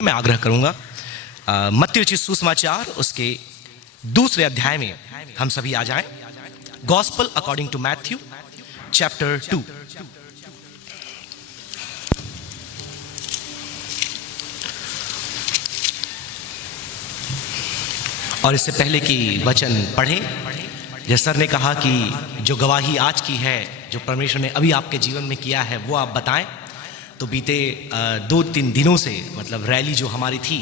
मैं आग्रह करूंगा मत्ती रचित सुसमाचार उसके दूसरे अध्याय में हम सभी आ जाएं। Gospel according to Matthew chapter 2। और इससे पहले कि वचन पढ़ें, जैसे सर ने कहा कि जो गवाही आज की है, जो परमेश्वर ने अभी आपके जीवन में किया है, वो आप बताएं। तो बीते 2-3 दिनों से मतलब रैली जो हमारी थी,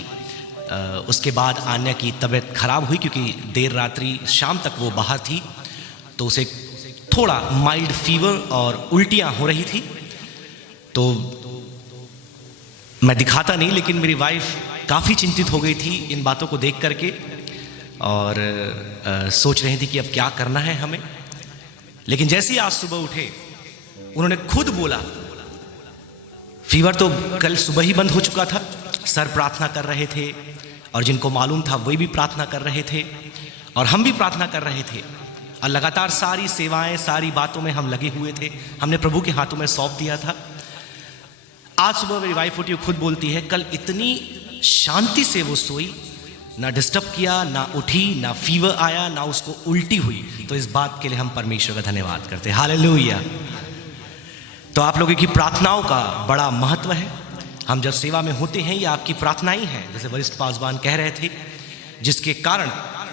उसके बाद आन्या की तबीयत खराब हुई क्योंकि देर रात्रि शाम तक वो बाहर थी, तो उसे थोड़ा माइल्ड फीवर और उल्टियाँ हो रही थी। तो मैं दिखाता नहीं, लेकिन मेरी वाइफ काफ़ी चिंतित हो गई थी इन बातों को देख करके और सोच रही थी कि अब क्या करना है हमें। लेकिन जैसे ही आज सुबह उठे, उन्होंने खुद बोला, फीवर तो कल सुबह ही बंद हो चुका था, सर प्रार्थना कर रहे थे और जिनको मालूम था वही भी प्रार्थना कर रहे थे और हम भी प्रार्थना कर रहे थे और लगातार सारी सेवाएं, सारी बातों में हम लगे हुए थे, हमने प्रभु के हाथों में सौंप दिया था। आज सुबह मेरी वाइफ उठी, खुद बोलती है, कल इतनी शांति से वो सोई, ना डिस्टर्ब किया, ना उठी, ना फीवर आया, ना उसको उल्टी हुई। तो इस बात के लिए हम परमेश्वर का धन्यवाद करते हैं। हालेलुया। तो आप लोगों की प्रार्थनाओं का बड़ा महत्व है। हम जब सेवा में होते हैं, ये आपकी प्रार्थनाएं हैं, जैसे वरिष्ठ पासवान कह रहे थे, जिसके कारण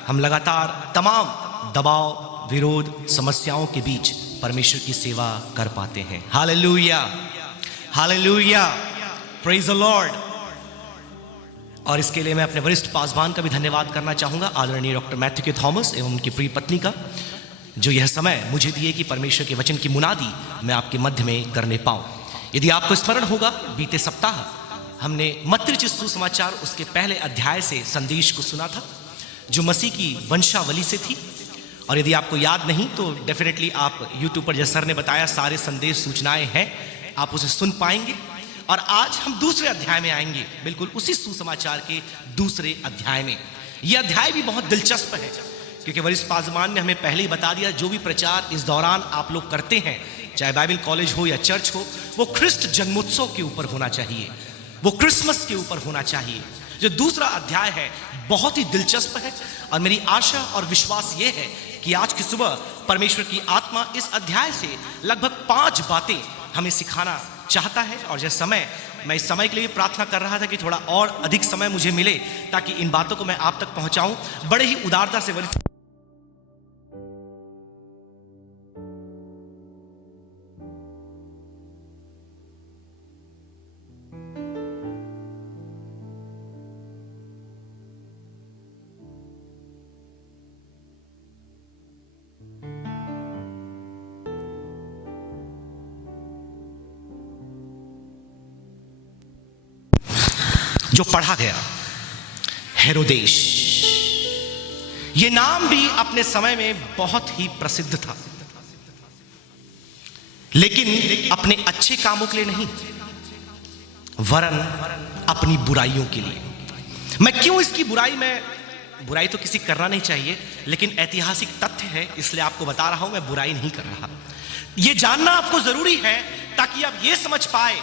हम लगातार तमाम दबाव, विरोध, समस्याओं के बीच परमेश्वर की सेवा कर पाते हैं। Hallelujah, hallelujah, praise the Lord. और इसके लिए मैं अपने वरिष्ठ पासवान का भी धन्यवाद करना चाहूँगा, आदरणीय डॉक्टर मैथ्यू के थॉमस एवं उनकी प्रिय पत्नी का, जो यह समय मुझे दिए कि परमेश्वर के वचन की मुनादी मैं आपके मध्य में करने पाऊँ। यदि आपको स्मरण होगा, बीते सप्ताह हमने मत्ती रचित सुसमाचार उसके पहले अध्याय से संदेश को सुना था, जो मसीह की वंशावली से थी। और यदि आपको याद नहीं तो डेफिनेटली आप यूट्यूब पर, जैसे सर ने बताया, सारे संदेश सूचनाएं हैं, आप उसे सुन पाएंगे। और आज हम दूसरे अध्याय में आएंगे, बिल्कुल उसी सुसमाचार के दूसरे अध्याय में। यह अध्याय भी बहुत दिलचस्प है क्योंकि वरिष्ठ पासवान ने हमें पहले ही बता दिया, जो भी प्रचार इस दौरान आप लोग करते हैं, चाहे बाइबल कॉलेज हो या चर्च हो, वो ख्रिस्ट जन्मोत्सव के ऊपर होना चाहिए, वो क्रिसमस के ऊपर होना चाहिए। जो दूसरा अध्याय है बहुत ही दिलचस्प है और मेरी आशा और विश्वास ये है कि आज की सुबह परमेश्वर की आत्मा इस अध्याय से लगभग 5 बातें हमें सिखाना चाहता है। और जैसे समय, मैं इस समय के लिए प्रार्थना कर रहा था कि थोड़ा और अधिक समय मुझे मिले ताकि इन बातों को मैं आप तक पहुंचाऊं। बड़े ही उदारता से वरिष्ठ जो पढ़ा गया, हेरोदेश, ये नाम भी अपने समय में बहुत ही प्रसिद्ध था, लेकिन अपने अच्छे कामों के लिए नहीं, वरन अपनी बुराइयों के लिए। मैं क्यों इसकी बुराई तो किसी करना नहीं चाहिए, लेकिन ऐतिहासिक तथ्य है इसलिए आपको बता रहा हूं, मैं बुराई नहीं कर रहा। यह जानना आपको जरूरी है ताकि आप यह समझ पाए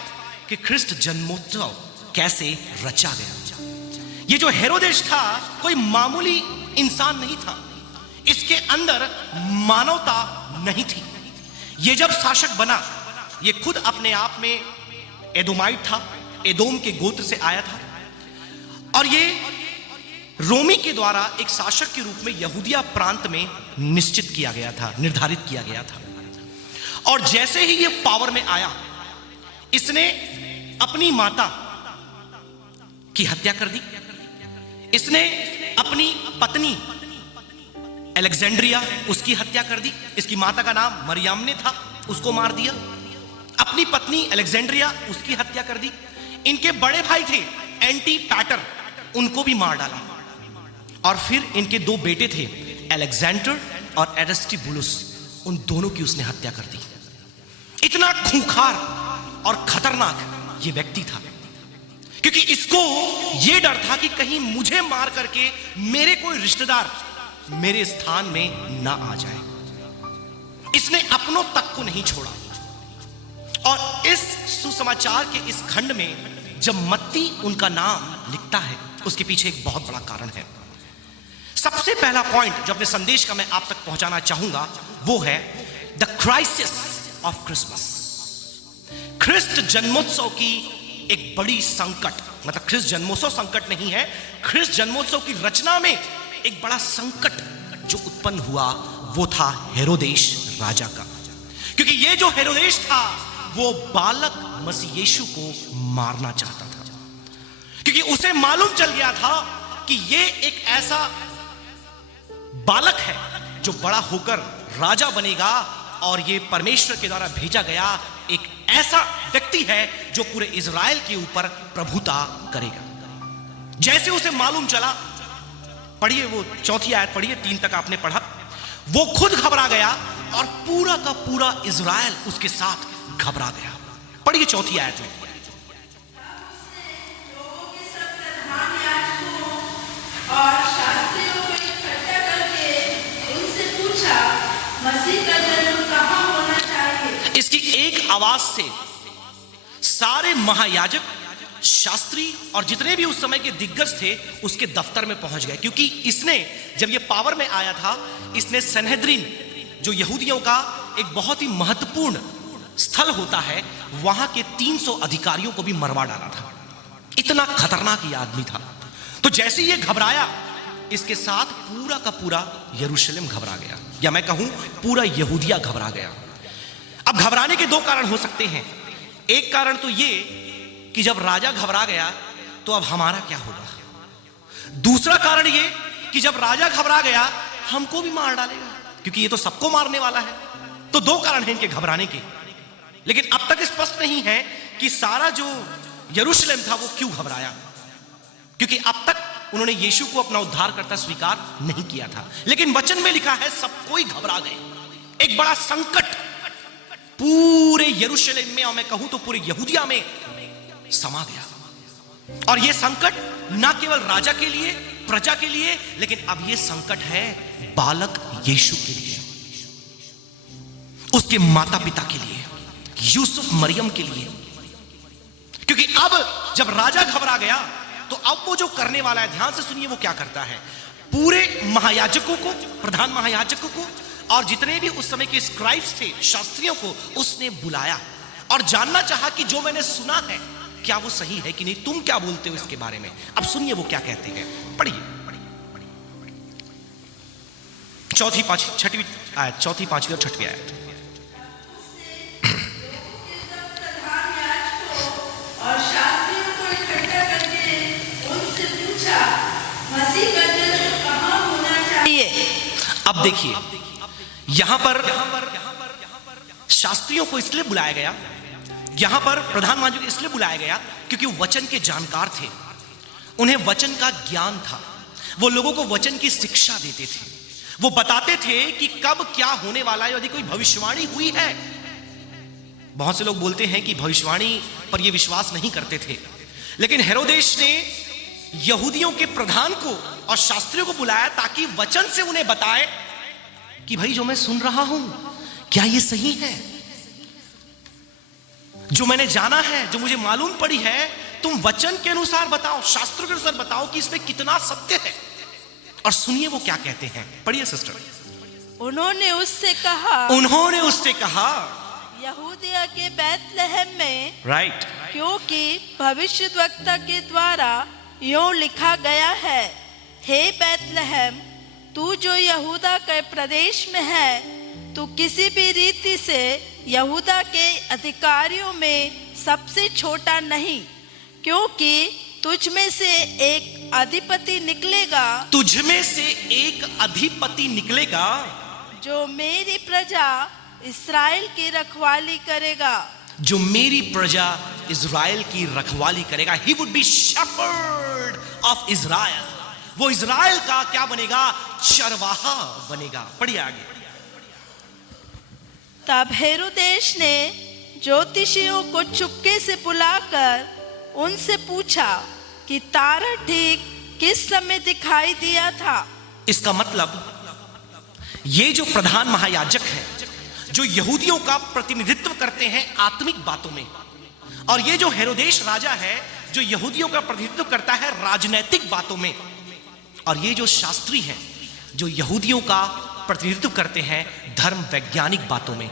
कि ख्रिस्ट जन्मोत्सव कैसे रचा गया। ये जो हेरोदेश था, कोई मामूली इंसान नहीं था, इसके अंदर मानवता नहीं थी। ये जब शासक बना, ये खुद अपने आप में एदोमाइट था, एदोम के गोत्र से आया था और ये रोमी के द्वारा एक शासक के रूप में यहूदिया प्रांत में निश्चित किया गया था, निर्धारित किया गया था। और जैसे ही ये पावर में आया, इसने अपनी माता की हत्या कर दी, इसने अपनी पत्नी अलेक्जेंड्रिया, उसकी हत्या कर दी। इसकी माता का नाम मरियम था, उसको मार दिया। अपनी पत्नी अलेक्जेंड्रिया, उसकी हत्या कर दी। इनके बड़े भाई थे एंटीपैटर, उनको भी मार डाला। और फिर इनके 2 बेटे थे, अलेक्जेंडर और एरिस्टोबुलस, उन दोनों की उसने हत्या कर दी। इतना खूंखार और खतरनाक ये व्यक्ति था क्योंकि इसको यह डर था कि कहीं मुझे मार करके मेरे कोई रिश्तेदार मेरे स्थान में ना आ जाए। इसने अपनों तक को नहीं छोड़ा। और इस सुसमाचार के इस खंड में जब मत्ती उनका नाम लिखता है उसके पीछे एक बहुत बड़ा कारण है। सबसे पहला पॉइंट जो अपने संदेश का मैं आप तक पहुंचाना चाहूंगा वो है द क्राइसिस ऑफ क्रिसमस। ख्रिस्त जन्मोत्सव की एक बड़ी संकट, मतलब ख्रिस्त जन्मोत्सव संकट नहीं है, ख्रिस्त जन्मोत्सव की रचना में एक बड़ा संकट जो उत्पन्न हुआ वो था हेरोदेश राजा का। क्योंकि ये जो हेरोदेश था वो बालक मसीह यीशु को मारना चाहता था, क्योंकि उसे मालूम चल गया था कि ये एक ऐसा बालक है जो बड़ा होकर राजा बनेगा और ये परमेश्वर के द्वारा भेजा गया एक ऐसा व्यक्ति है जो पूरे इज़राइल के ऊपर प्रभुता करेगा। जैसे उसे मालूम चला, पढ़िए वो 4 आयत पढ़िए, 3 तक आपने पढ़ा, वो खुद घबरा गया और पूरा का पूरा इज़राइल उसके साथ घबरा गया। पढ़िए 4 आयत में। इसकी एक आवाज से सारे महायाजक, शास्त्री और जितने भी उस समय के दिग्गज थे उसके दफ्तर में पहुंच गए, क्योंकि इसने जब ये पावर में आया था इसने सनहेद्रिन जो यहूदियों का एक बहुत ही महत्वपूर्ण स्थल होता है वहां के 300 अधिकारियों को भी मरवा डाला था। इतना खतरनाक ये आदमी था। तो जैसे ये घबराया इसके साथ पूरा का पूरा यरूशलेम घबरा गया, या मैं कहूं पूरा यहूदिया घबरा गया। अब घबराने के 2 कारण हो सकते हैं। एक कारण तो ये कि जब राजा घबरा गया तो अब हमारा क्या होगा। दूसरा कारण ये कि जब राजा घबरा गया हमको भी मार डालेगा, क्योंकि ये तो सबको मारने वाला है। तो 2 कारण हैं इनके घबराने के। लेकिन अब तक स्पष्ट नहीं है कि सारा जो यरूशलेम था वो क्यों घबराया, क्योंकि अब तक उन्होंने यीशु को अपना उद्धारकर्ता स्वीकार नहीं किया था। लेकिन वचन में लिखा है सब कोई घबरा गए। एक बड़ा संकट पूरे यरूशलेम में और मैं कहूं तो पूरे यहूदिया में समा गया। और यह संकट ना केवल राजा के लिए, प्रजा के लिए, लेकिन अब यह संकट है बालक यीशु के लिए, उसके माता पिता के लिए, यूसुफ मरियम के लिए। क्योंकि अब जब राजा घबरा गया तो अब वो जो करने वाला है, ध्यान से सुनिए वो क्या करता है। पूरे महायाजकों को, प्रधान महायाजकों को और जितने भी उस समय के स्क्राइब्स थे, शास्त्रियों को उसने बुलाया और जानना चाहा कि जो मैंने सुना है क्या वो सही है कि नहीं, तुम क्या बोलते हो इसके बारे में। अब सुनिए वो क्या कहते हैं, पढ़िए 4, 5, 6वीं आयत, 4, 5 और 6वीं आयत। अब देखिए यहां पर शास्त्रियों को इसलिए बुलाया गया, यहां पर प्रधान महायाजक इसलिए बुलाया गया क्योंकि वचन के जानकार थे, उन्हें वचन का ज्ञान था, वो लोगों को वचन की शिक्षा देते थे, वो बताते थे कि कब क्या होने वाला है। यदि कोई भविष्यवाणी हुई है, बहुत से लोग बोलते हैं कि भविष्यवाणी पर ये विश्वास नहीं करते थे, लेकिन हेरोदेश ने यहूदियों के प्रधान को और शास्त्रियों को बुलाया ताकि वचन से उन्हें बताए कि भाई जो मैं सुन रहा हूं क्या ये सही है, जो मैंने जाना है, जो मुझे मालूम पड़ी है, तुम वचन के अनुसार बताओ, शास्त्रों के अनुसार बताओ कि इसमें कितना सत्य है। और सुनिए वो क्या कहते हैं, पढ़िए सिस्टर। उन्होंने उससे कहा यहूदिया के बैतलहम में, राइट, क्योंकि भविष्यद्वक्ता के द्वारा यूं लिखा गया है, हे बैतलहम, तू जो यहूदा के प्रदेश में है, तू किसी भी रीति से यहूदा के अधिकारियों में सबसे छोटा नहीं, क्योंकि तुझ में से एक अधिपति निकलेगा, तुझ में से एक अधिपति निकलेगा जो मेरी प्रजा इस्राएल की रखवाली करेगा, जो मेरी प्रजा इज़राइल की रखवाली करेगा। He would be shepherd of Israel। वो इज़राइल का क्या बनेगा, चरवाहा बनेगा। पढ़िए आगे। तब हेरोदेश ने ज्योतिषियों को चुपके से बुलाकर उनसे पूछा कि तारा ठीक किस समय दिखाई दिया था। इसका मतलब ये जो प्रधान महायाजक है, जो यहूदियों का प्रतिनिधित्व करते हैं आत्मिक बातों में, और ये जो हेरोदेश राजा है जो यहूदियों का प्रतिनिधित्व करता है राजनैतिक बातों में, और ये जो शास्त्री हैं जो यहूदियों का प्रतिनिधित्व करते हैं धर्म वैज्ञानिक बातों में।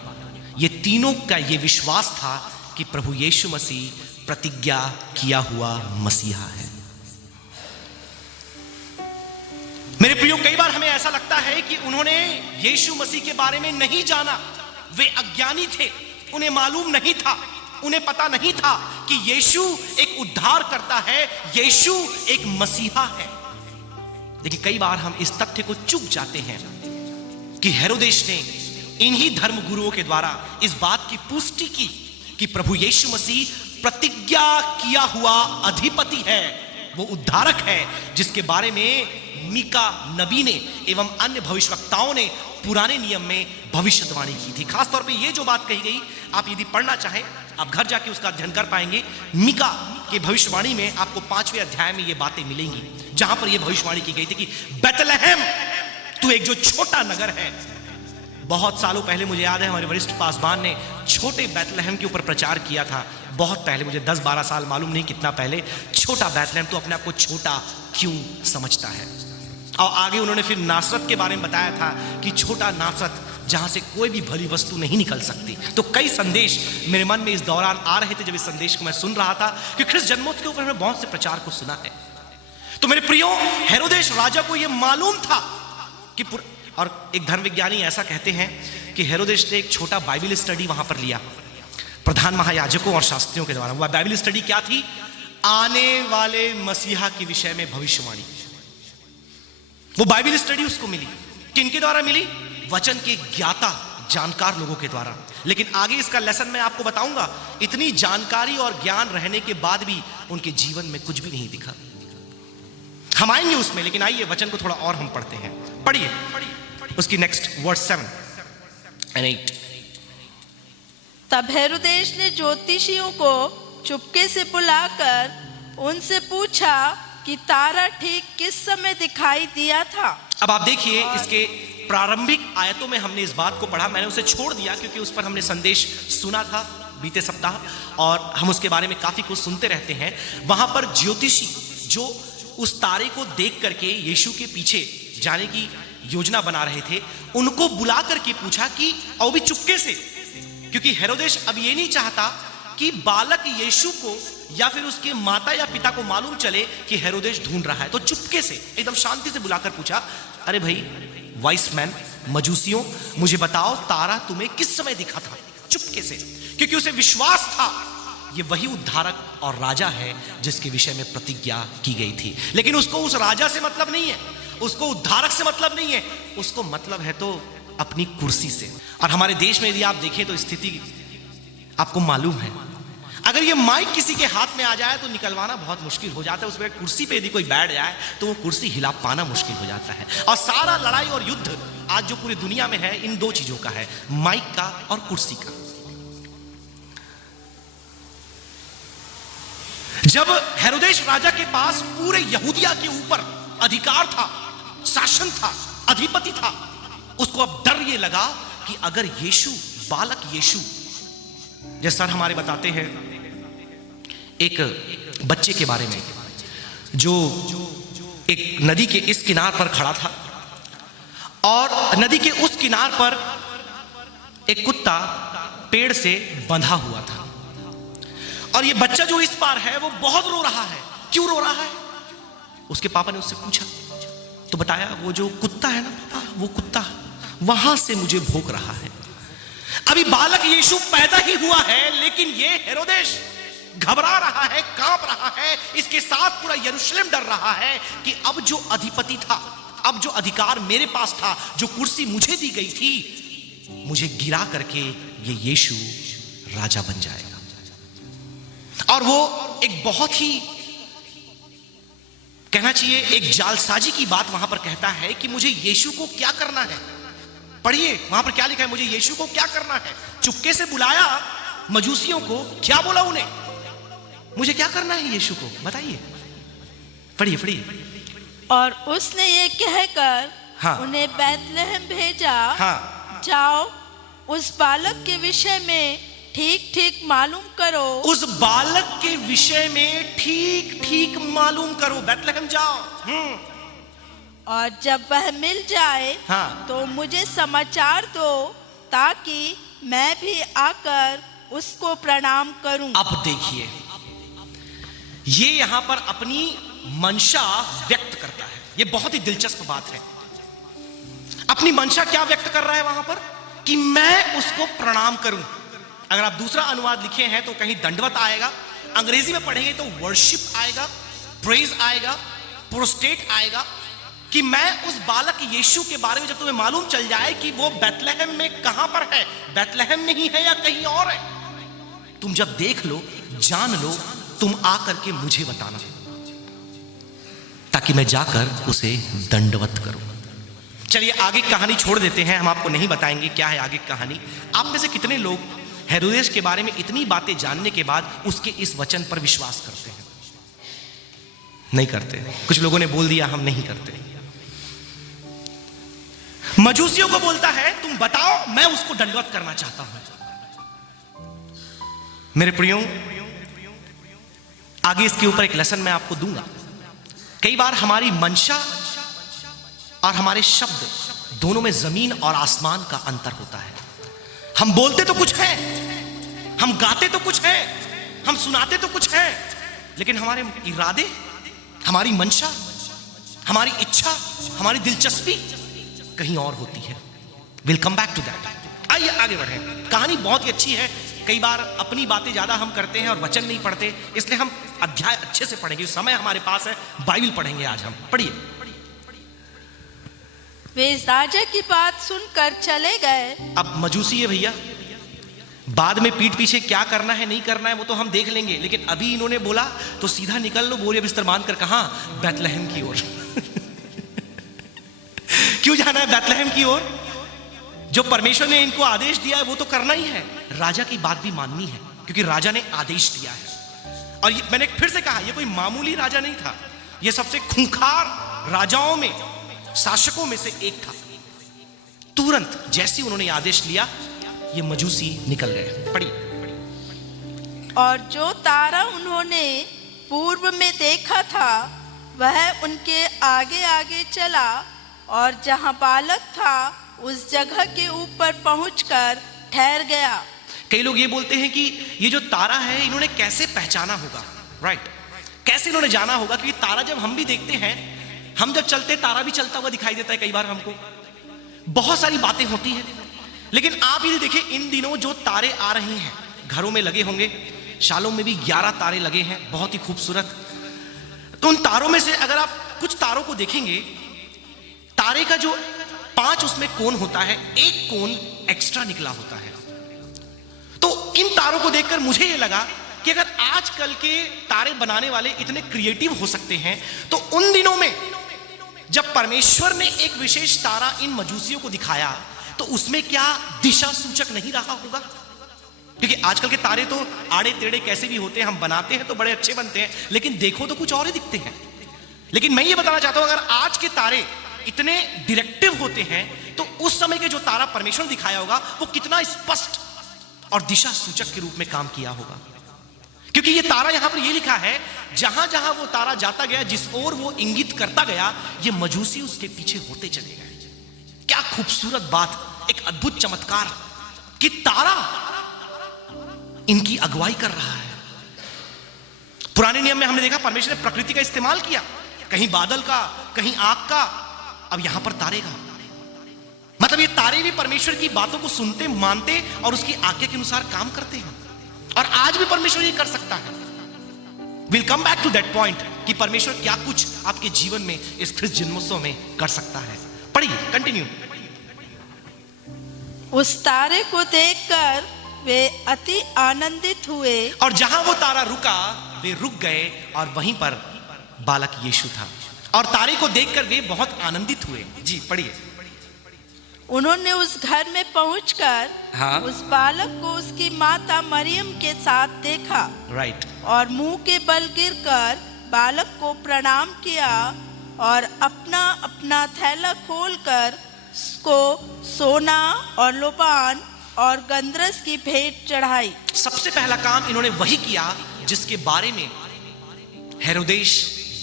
ये तीनों का ये विश्वास था कि प्रभु यीशु मसीह प्रतिज्ञा किया हुआ मसीहा है। मेरे प्रियो, कई बार हमें ऐसा लगता है कि उन्होंने यीशु मसीह के बारे में नहीं जाना, वे अज्ञानी थे, उन्हें मालूम नहीं था, उन्हें पता नहीं था कि यीशु एक उद्धार करता है, यीशु एक मसीहा है। लेकिन कई बार हम इस तथ्य को चूक जाते हैं कि हेरोदेस ने इन्हीं धर्म गुरुओं के द्वारा इस बात की पुष्टि की कि प्रभु यीशु मसीह प्रतिज्ञा किया हुआ अधिपति है, वो उद्धारक है, जिसके बारे में मीका नबी ने एवं अन्य भविष्यवक्ताओं ने पुराने नियम में भविष्यवाणी की थी। खास तौर पे ये जो बात कही गई, आप यदि पढ़ना चाहें आप घर जाके उसका अध्ययन कर पाएंगे। मीका के भविष्यवाणी में आपको 5वें अध्याय में ये बातें मिलेंगी, जहां पर यह भविष्यवाणी की गई थी कि बेथलेहम, तू एक जो छोटा नगर है। बहुत सालों पहले मुझे याद है हमारे वरिष्ठ पासवान ने छोटे बेथलेहम के ऊपर प्रचार किया था, बहुत पहले, मुझे 10-12 साल मालूम नहीं कितना पहले। छोटा बेथलेहम, तो अपने आप को छोटा क्यों समझता है? और आगे उन्होंने फिर नासरत के बारे में बताया था कि छोटा नासरत, जहां से कोई भी भली वस्तु नहीं निकल सकती। तो कई संदेश मेरे मन में इस दौरान आ रहे थे जब इस संदेश को मैं सुन रहा था कि ख्रिस्त जन्मोत्सव के ऊपर हमने बहुत से प्रचार को सुना है। तो मेरे प्रियो, हेरोदेस राजा को यह मालूम था कि और एक धर्म विज्ञानी ऐसा कहते हैं कि हेरोदेस ने एक छोटा बाइबल स्टडी वहां पर लिया प्रधान महायाजकों और शास्त्रियों के द्वारा। वह बाइबल स्टडी क्या थी? आने वाले मसीहा के विषय में भविष्यवाणी। वो बाइबल स्टडी उसको मिली, किनके द्वारा मिली? वचन के ज्ञाता जानकार लोगों के द्वारा। लेकिन आगे इसका लेसन मैं आपको बताऊंगा, इतनी जानकारी और ज्ञान रहने के बाद भी उनके जीवन में कुछ भी नहीं दिखा। हम आएंगे उसमें, लेकिन आइए वचन को थोड़ा और हम पढ़ते हैं। पढ़िए उसकी नेक्स्ट वर्स 7 और 8। तब हेरोदेस ने ज्योतिषियों को चुपके से बुलाकर उनसे पूछा कि तारा ठीक किस समय दिखाई दिया था। अब आप देखिए, इसके प्रारंभिक आयतों में हमने इस बात को पढ़ा, मैंने उसे छोड़ दिया क्योंकि उस पर हमने संदेश सुना था बीते सप्ताह, और हम उसके बारे में काफी कुछ सुनते रहते हैं। वहां पर ज्योतिषी जो उस तारे को देख करके यीशु के पीछे जाने की योजना बना रहे थे, उनको बुला करके पूछा कि, और भी चुपके से, क्योंकि हेरोदेस अब ये नहीं चाहता कि बालक यीशु को या फिर उसके माता या पिता को मालूम चले कि हेरोदेस ढूंढ रहा है। तो चुपके से एकदम शांति से बुलाकर पूछा, अरे भाई वाइस मैन, मजूसियों, मुझे बताओ तारा तुम्हें किस समय दिखा था? चुपके से, क्योंकि उसे विश्वास था ये वही उद्धारक और राजा है जिसके विषय में प्रतिज्ञा की गई थी। लेकिन उसको उस राजा से मतलब नहीं है, उसको उद्धारक से मतलब नहीं है, उसको मतलब है तो अपनी कुर्सी से। और हमारे देश में यदि आप देखें तो स्थिति आपको मालूम है, अगर ये माइक किसी के हाथ में आ जाए तो निकलवाना बहुत मुश्किल हो जाता है। उसमें कुर्सी पे यदि कोई बैठ जाए तो वो कुर्सी हिला पाना मुश्किल हो जाता है। और सारा लड़ाई और युद्ध आज जो पूरी दुनिया में है, इन दो चीजों का है, माइक का और कुर्सी का। जब हेरोदेस राजा के पास पूरे यहूदिया के ऊपर अधिकार था, शासन था, अधिपति था, उसको अब डर ये लगा कि अगर यीशु, बालक यीशु, जैसे सर हमारे बताते हैं एक बच्चे के बारे में जो एक नदी के इस किनार पर खड़ा था, और नदी के उस किनार पर एक कुत्ता पेड़ से बंधा हुआ था, और ये बच्चा जो इस पार है वो बहुत रो रहा है। क्यों रो रहा है? उसके पापा ने उससे पूछा तो बताया, वो जो कुत्ता है ना पापा, वो कुत्ता वहां से मुझे भौंक रहा है। अभी बालक यीशु पैदा ही हुआ है, लेकिन ये हेरोदेस घबरा रहा है, कांप रहा है। इसके साथ पूरा यरूशलेम डर रहा है कि अब जो अधिपति था, अब जो अधिकार मेरे पास था, जो कुर्सी मुझे दी गई थी, मुझे गिरा करके ये यीशु राजा बन जाएगा। और वो एक बहुत ही, कहना चाहिए एक जालसाजी की बात वहां पर कहता है कि मुझे यीशु को क्या करना है। पढ़िए वहां पर क्या लिखा है, मुझे यीशु को क्या करना है। चुपके से बुलाया मजूसियों को, क्या बोला उन्हें, मुझे क्या करना है यीशु को, बताइए। पढ़िए पढ़िए। और उसने ये कहकर उन्हें बैतलहम भेजा, जाओ उस बालक के विषय में ठीक ठीक मालूम करो। उस बालक के विषय में ठीक ठीक मालूम करो। बैतलहम जाओ। और जब वह मिल जाए हाँ। तो मुझे समाचार दो, ताकि मैं भी आकर उसको प्रणाम करूं। अब देखिए, ये यहां पर अपनी मंशा व्यक्त करता है। ये बहुत ही दिलचस्प बात है। अपनी मंशा क्या व्यक्त कर रहा है वहां पर? कि मैं उसको प्रणाम करूं। अगर आप दूसरा अनुवाद लिखे हैं तो कहीं दंडवत आएगा, अंग्रेजी में पढ़ेंगे तो वर्शिप आएगा, प्रेज आएगा, प्रोस्टेट आएगा। कि मैं उस बालक यीशु के बारे में जब तुम्हें मालूम चल जाए कि वो बैतलहम में कहां पर है, बैतलहम में ही है या कहीं और है, तुम जब देख लो, जान लो, तुम आकर के मुझे बताना, ताकि मैं जाकर उसे दंडवत करूं। चलिए आगे कहानी छोड़ देते हैं, हम आपको नहीं बताएंगे क्या है आगे कहानी। आप में से कितने लोग हेरोदेस के बारे में इतनी बातें जानने के बाद उसके इस वचन पर विश्वास करते हैं? नहीं करते। कुछ लोगों ने बोल दिया हम नहीं करते। मजूसियों को बोलता है तुम बताओ, मैं उसको दंडवत करना चाहता हूं। मेरे प्रियो, आगे इसके ऊपर एक लेसन मैं आपको दूंगा। कई बार हमारी मंशा और हमारे शब्द दोनों में जमीन और आसमान का अंतर होता है। हम बोलते तो कुछ है, हम गाते तो कुछ है, हम सुनाते तो कुछ है, लेकिन हमारे इरादे, हमारी मंशा, हमारी इच्छा, हमारी दिलचस्पी कहीं और होती है। Will come back to that. आइए आगे बढ़े। कहानी बहुत ही अच्छी है। कई बार अपनी बातें ज्यादा हम करते हैं और वचन नहीं पढ़ते, इसलिए हम अध्याय अच्छे से पढ़ेंगे। समय हमारे पास है, बाइबल पढ़ेंगे आज हम। पढ़िए। वे इस राजा की बात सुनकर चले गए। अब मजूसी है भैया, बाद में पीठ पीछे क्या करना है नहीं करना है वो तो हम देख लेंगे, लेकिन अभी इन्होंने बोला तो सीधा निकल लो, बोरिया बिस्तर बांध कर। कहां? बैतलहम की ओर। क्यों जाना है बैतलहम की ओर? जो परमेश्वर ने इनको आदेश दिया है वो तो करना ही है। राजा की बात भी माननी है, क्योंकि राजा ने आदेश दिया है। और मैंने फिर से कहा, ये कोई मामूली राजा नहीं था, ये सबसे खूंखार राजाओं में, शासकों में से एक था। तुरंत जैसे उन्होंने आदेश लिया, ये मजूसी निकल गए। पढ़िए। और जो तारा उन्होंने पूर्व में देखा था, वह उनके आगे आगे चला, और जहां बालक था उस जगह के ऊपर पहुंचकर ठहर गया। कई लोग ये बोलते हैं कि ये जो तारा है इन्होंने कैसे पहचाना होगा, राइट? कैसे इन्होंने जाना होगा? क्योंकि तारा जब हम भी देखते हैं, हम जब चलते तारा भी चलता हुआ दिखाई देता है कई बार हमको। बहुत सारी बातें होती हैं, लेकिन आप ये देखिए इन दिनों जो तारे आ रहे हैं, घरों में लगे होंगे, शालों में भी 11 तारे लगे हैं, बहुत ही खूबसूरत। तो उन तारों में से अगर आप कुछ तारों को देखेंगे, तारे का जो 5 उसमें कोण होता है, एक कोण एक्स्ट्रा निकला होता है। तो इन तारों को देखकर मुझे ये लगा कि अगर आजकल के तारे बनाने वाले इतने क्रिएटिव हो सकते हैं, तो उन दिनों में जब परमेश्वर ने एक विशेष तारा इन मजूसियों को दिखाया, तो उसमें क्या दिशा सूचक नहीं रहा होगा? क्योंकि आजकल के तारे तो आड़े टेढ़े कैसे भी होते हैं, हम बनाते हैं तो बड़े अच्छे बनते हैं, लेकिन देखो तो कुछ और ही दिखते हैं। लेकिन मैं ये बताना चाहता हूं, अगर आज के तारे इतने डायरेक्टिव होते हैं, तो उस समय के जो तारा परमेश्वर ने दिखाया होगा वो कितना स्पष्ट और दिशा सूचक के रूप में काम किया होगा। क्योंकि ये तारा यहां पर ये लिखा है, जहां जहां वो तारा जाता गया, जिस ओर वो इंगित करता गया, ये मजूसी उसके पीछे होते चले गए। क्या खूबसूरत बात, एक अद्भुत चमत्कार कि तारा इनकी अगुवाई कर रहा है। पुराने नियम में हमने देखा परमेश्वर ने प्रकृति का इस्तेमाल किया, कहीं बादल का, कहीं आग का, अब यहां पर तारे का। मतलब ये तारे भी परमेश्वर की बातों को सुनते, मानते और उसकी आज्ञा के अनुसार काम करते हैं। और आज भी परमेश्वर ये कर सकता है। Will come back to that point कि परमेश्वर क्या कुछ आपके जीवन में इस ख्रिस्त जन्मोत्सव में कर सकता है। पढ़िए, कंटिन्यू। उस तारे को देखकर वे अति आनंदित हुए। और जहां वो तारा रुका, वे रुक गए, और वहीं पर बालक यीशु था। और तारे को देखकर वे बहुत आनंदित हुए। जी पढ़िए। उन्होंने उस घर में पहुंचकर हाँ। उस बालक को उसकी माता मरियम के साथ देखा, राइट। और मुंह के बल गिरकर बालक को प्रणाम किया, और अपना अपना थैला खोलकर उसको सोना और लोबान और गंधरस की भेंट चढ़ाई। सबसे पहला काम इन्होंने वही किया जिसके बारे में हेरोदेश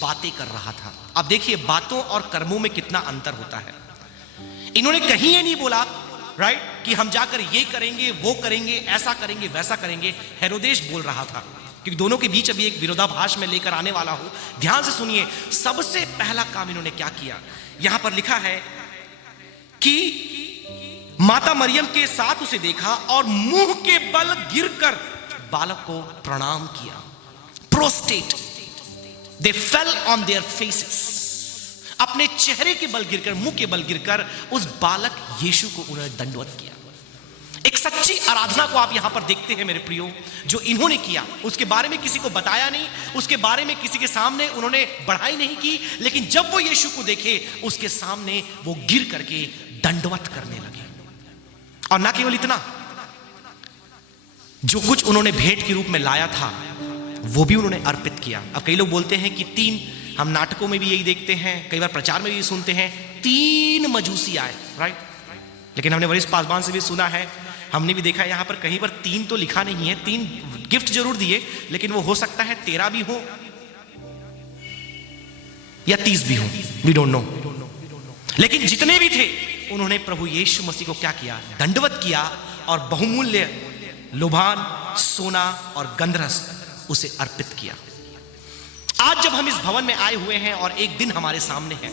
बातें कर रहा था। अब देखिए बातों और कर्मों में कितना अंतर होता है। इन्होंने कहीं ये नहीं बोला राइट कि हम जाकर ये करेंगे वो करेंगे ऐसा करेंगे वैसा करेंगे। हेरोदेश बोल रहा था, क्योंकि दोनों के बीच अभी एक विरोधाभास में लेकर आने वाला हूं। ध्यान से सुनिए, सबसे पहला काम इन्होंने क्या किया। यहां पर लिखा है कि माता मरियम के साथ उसे देखा और मुंह के बल गिरकर बालक को प्रणाम किया। Prostate, they fell on their faces. अपने चेहरे के बल गिरकर, मुंह के बल गिरकर उस बालक यीशु को उन्होंने दंडवत किया। एक सच्ची आराधना को आप यहां पर देखते हैं मेरे प्रियो, जो इन्होंने किया। उसके बारे में किसी को बताया नहीं, उसके बारे में किसी के सामने उन्होंने बढ़ाई नहीं की, लेकिन जब वो यीशु को देखे उसके सामने वो गिर करके दंडवत करने लगे। और ना केवल इतना, जो कुछ उन्होंने भेंट के रूप में लाया था वो भी उन्होंने अर्पित किया। अब कई लोग बोलते हैं कि 3, हम नाटकों में भी यही देखते हैं, कई बार प्रचार में भी सुनते हैं, 3 मजूसी आए, राइट। लेकिन हमने वरिष्ठ पासवान से भी सुना है, हमने भी देखा है यहां पर कहीं पर 3 तो लिखा नहीं है। 3 गिफ्ट जरूर दिए, लेकिन वो हो सकता है 13 भी हो या 30 भी हो, वी डोंट नो। लेकिन जितने भी थे उन्होंने प्रभु यीशु मसीह को क्या किया, दंडवत किया और बहुमूल्य लोभान, सोना और गंधरस उसे अर्पित किया। आज जब हम इस भवन में आए हुए हैं और एक दिन हमारे सामने है,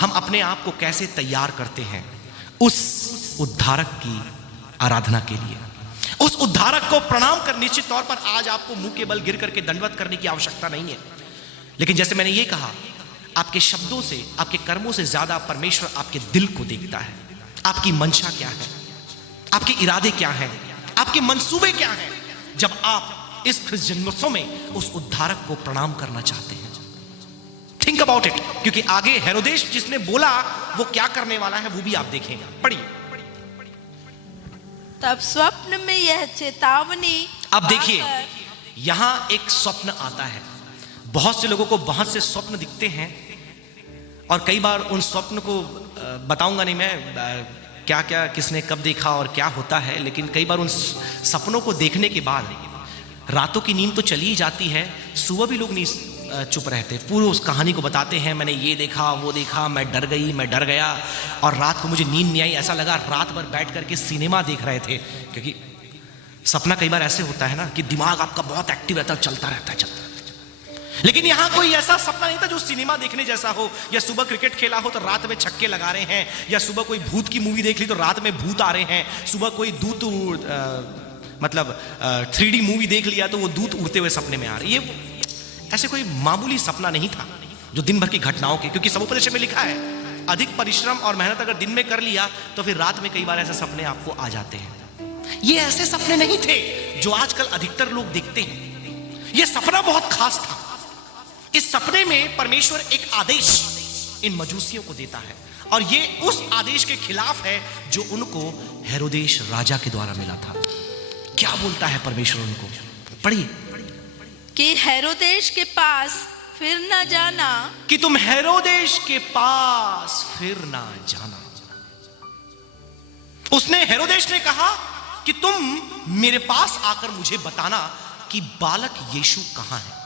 हम अपने आप को कैसे तैयार करते हैं उस उद्धारक की आराधना के लिए। उस उद्धारक को प्रणाम कर, निश्चित तौर पर आज आपको मुंह के बल गिर करके दंडवत करने की आवश्यकता नहीं है। लेकिन जैसे मैंने ये कहा, आपके शब्दों से, आपके कर्मों से ज्यादा परमेश्वर आपके दिल को देखता है। आपकी मंशा क्या है, आपके इरादे क्या हैं, आपके मंसूबे क्या हैं, जब आप इस ख्रिस्त जन्मोत्सव में उस उद्धारक को प्रणाम करना चाहते हैं। थिंक अबाउट इट, क्योंकि आगे हेरोदेश जिसने बोला वो क्या करने वाला है वो भी आप देखेंगे। पढ़िए। तब स्वप्न में यह चेतावनी। अब देखिए, यहां एक स्वप्न आता है। बहुत से लोगों को बहुत से स्वप्न दिखते हैं और कई बार उन स्वप्न को बताऊंगा नहीं मैं क्या क्या किसने कब देखा और क्या होता है, लेकिन कई बार उन सपनों को देखने के बाद रातों की नींद तो चली ही जाती है, सुबह भी लोग नहीं चुप रहते, पूरी उस कहानी को बताते हैं, मैंने ये देखा वो देखा, मैं डर गई, मैं डर गया और रात को मुझे नींद नहीं आई, ऐसा लगा रात भर बैठ करके सिनेमा देख रहे थे। क्योंकि सपना कई बार ऐसे होता है ना कि दिमाग आपका बहुत एक्टिव रहता है, चलता रहता है। लेकिन यहां कोई ऐसा सपना नहीं था जो सिनेमा देखने जैसा हो, या सुबह क्रिकेट खेला हो तो रात में छक्के लगा रहे हैं, या सुबह कोई भूत की मूवी देख ली तो रात में भूत आ रहे हैं, सुबह कोई दूत 3D मूवी देख लिया तो वो दूत उड़ते हुए सपने में आ रहे। ये ऐसे कोई मामूली सपना नहीं था जो दिन भर की घटनाओं के, क्योंकि समुपदेश में लिखा है अधिक परिश्रम और मेहनत अगर दिन में कर लिया तो फिर रात में कई बार ऐसे सपने आपको आ जाते हैं। ये ऐसे सपने नहीं थे जो आजकल अधिकतर लोग देखते हैं। ये सपना बहुत खास था। इस सपने में परमेश्वर एक आदेश इन मजूसियों को देता है और ये उस आदेश के खिलाफ है जो उनको हेरोदेश राजा के द्वारा मिला था। क्या बोलता है परमेश्वर उनको, पढ़िए। कि हेरोदेश के पास फिर न जाना, कि तुम हेरोदेश के पास फिर ना जाना। उसने, हेरोदेश ने कहा कि तुम मेरे पास आकर मुझे बताना कि बालक यीशु कहां है।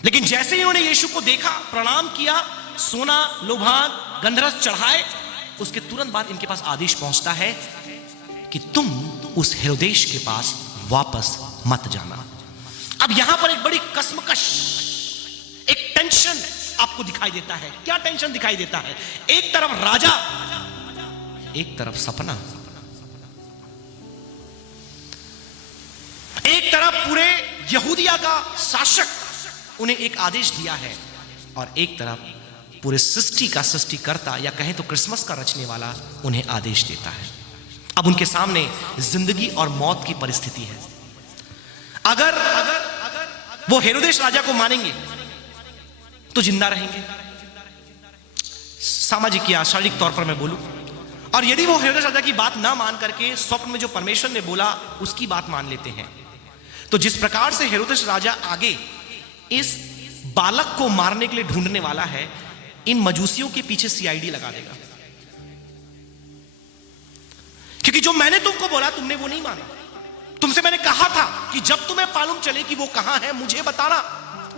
लेकिन जैसे ही उन्होंने यीशु को देखा, प्रणाम किया, सोना, लोभान, गंधरस चढ़ाए, उसके तुरंत बाद इनके पास आदेश पहुंचता है कि तुम उस हेरोदेश के पास वापस मत जाना। अब यहां पर एक बड़ी कसमकश, एक टेंशन आपको दिखाई देता है। क्या टेंशन दिखाई देता है? एक तरफ राजा, एक तरफ सपना, एक तरफ पूरे यहूदिया का शासक उन्हें एक आदेश दिया है, और एक तरफ पूरे सृष्टि का सृष्टिकर्ता, या कहें तो क्रिसमस का रचने वाला, उन्हें आदेश देता है। अब उनके सामने जिंदगी और मौत की परिस्थिति है। अगर वो हेरोदेश राजा को मानेंगे तो जिंदा रहेंगे, सामाजिक या शारीरिक तौर पर मैं बोलूं, और यदि वो हेरोदेश राजा की बात ना मान करके स्वप्न में जो परमेश्वर ने बोला उसकी बात मान लेते हैं, तो जिस प्रकार से हेरोदेश राजा आगे इस बालक को मारने के लिए ढूंढने वाला है, इन मजूसियों के पीछे सीआईडी लगा देगा। क्योंकि जो मैंने तुमको बोला तुमने वो नहीं माना। तुमसे मैंने कहा था कि जब तुम्हें मालूम चले कि वो कहां है मुझे बताना,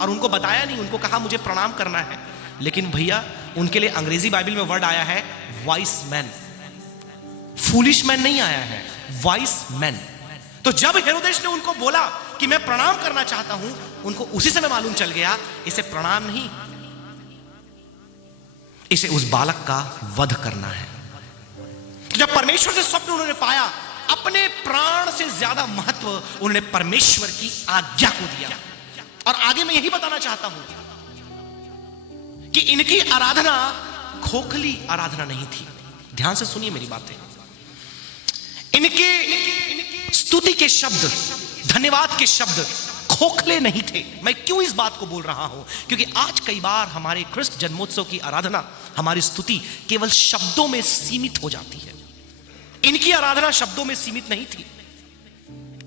और उनको बताया नहीं, उनको कहा मुझे प्रणाम करना है। लेकिन भैया उनके लिए अंग्रेजी बाइबल में वर्ड आया है वाइस मैन, फूलिश मैन नहीं आया है, वाइस मैन। तो जब हेरोदेस ने उनको बोला कि मैं प्रणाम करना चाहता हूं, उनको उसी समय मालूम चल गया इसे प्रणाम नहीं, इसे उस बालक का वध करना है। तो जब परमेश्वर से स्वप्न उन्होंने पाया, अपने प्राण से ज्यादा महत्व उन्होंने परमेश्वर की आज्ञा को दिया। और आगे मैं यही बताना चाहता हूं कि इनकी आराधना खोखली आराधना नहीं थी। ध्यान से सुनिए मेरी बातें। इनके स्तुति के शब्द, धन्यवाद के शब्द खोखले नहीं थे। मैं क्यों इस बात को बोल रहा हूं? क्योंकि आज कई बार हमारे क्रिस्त जन्मोत्सव की आराधना, हमारी स्तुति केवल शब्दों में सीमित हो जाती है। इनकी आराधना शब्दों में सीमित नहीं थी।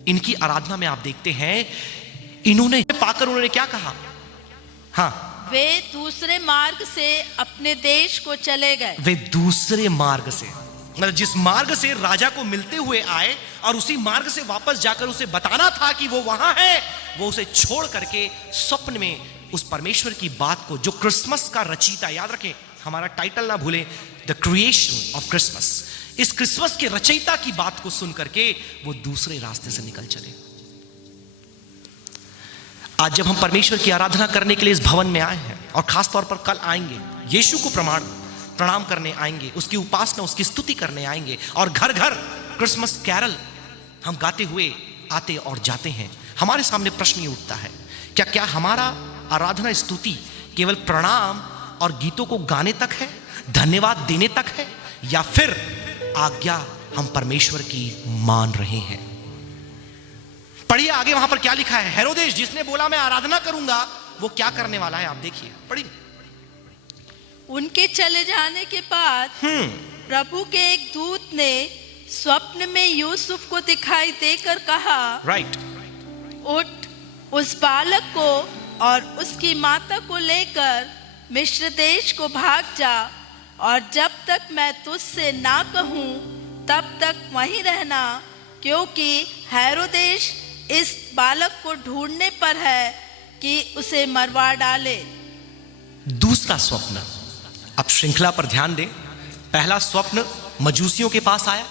इनकी आराधना में आप देखते हैं, इन्होंने पाकर उन्होंने क्या कहा? हाँ, वे दूसरे मार्ग से अपने देश को चले गए। वे दूसरे मार्ग से, मतलब जिस मार्ग से राजा को मिलते हुए आए और उसी मार्ग से वापस जाकर उसे बताना था कि वो वहां है, वो उसे छोड़ करके स्वप्न में उस परमेश्वर की बात को, जो क्रिसमस का रचयिता, याद रखें हमारा टाइटल ना भूलें, द क्रिएशन ऑफ क्रिसमस, इस क्रिसमस के रचयिता की बात को सुन करके वो दूसरे रास्ते से निकल चले। आज जब हम परमेश्वर की आराधना करने के लिए इस भवन में आए हैं, और खास तौर पर कल आएंगे, यीशु को प्रणाम करने आएंगे, उसकी उपासना, उसकी स्तुति करने आएंगे, और घर घर क्रिसमस कैरल हम गाते हुए आते और जाते हैं। हमारे सामने प्रश्न ये उठता है, क्या हमारा आराधना स्तुति केवल प्रणाम और गीतों को गाने तक है, धन्यवाद देने तक है, या फिर आज्ञा हम परमेश्वर की मान रहे हैं? पढ़िए आगे, वहां पर क्या लिखा है। हेरोदेस जिसने बोला मैं आराधना करूंगा, वो क्या करने वाला है आप देखिए, पढ़िए। उनके चले जाने के बाद प्रभु के एक दूत ने स्वप्न में यूसुफ को दिखाई देकर कहा, राइट, उठ, उस बालक को और उसकी माता को लेकर मिस्र देश को भाग जा, और जब तक मैं तुझसे ना कहूं तब तक वहीं रहना, क्योंकि हेरोदेस इस बालक को ढूंढने पर है कि उसे मरवा डाले। दूसरा स्वप्न, अब श्रृंखला पर ध्यान दें। पहला स्वप्न मजूसियों के पास आया,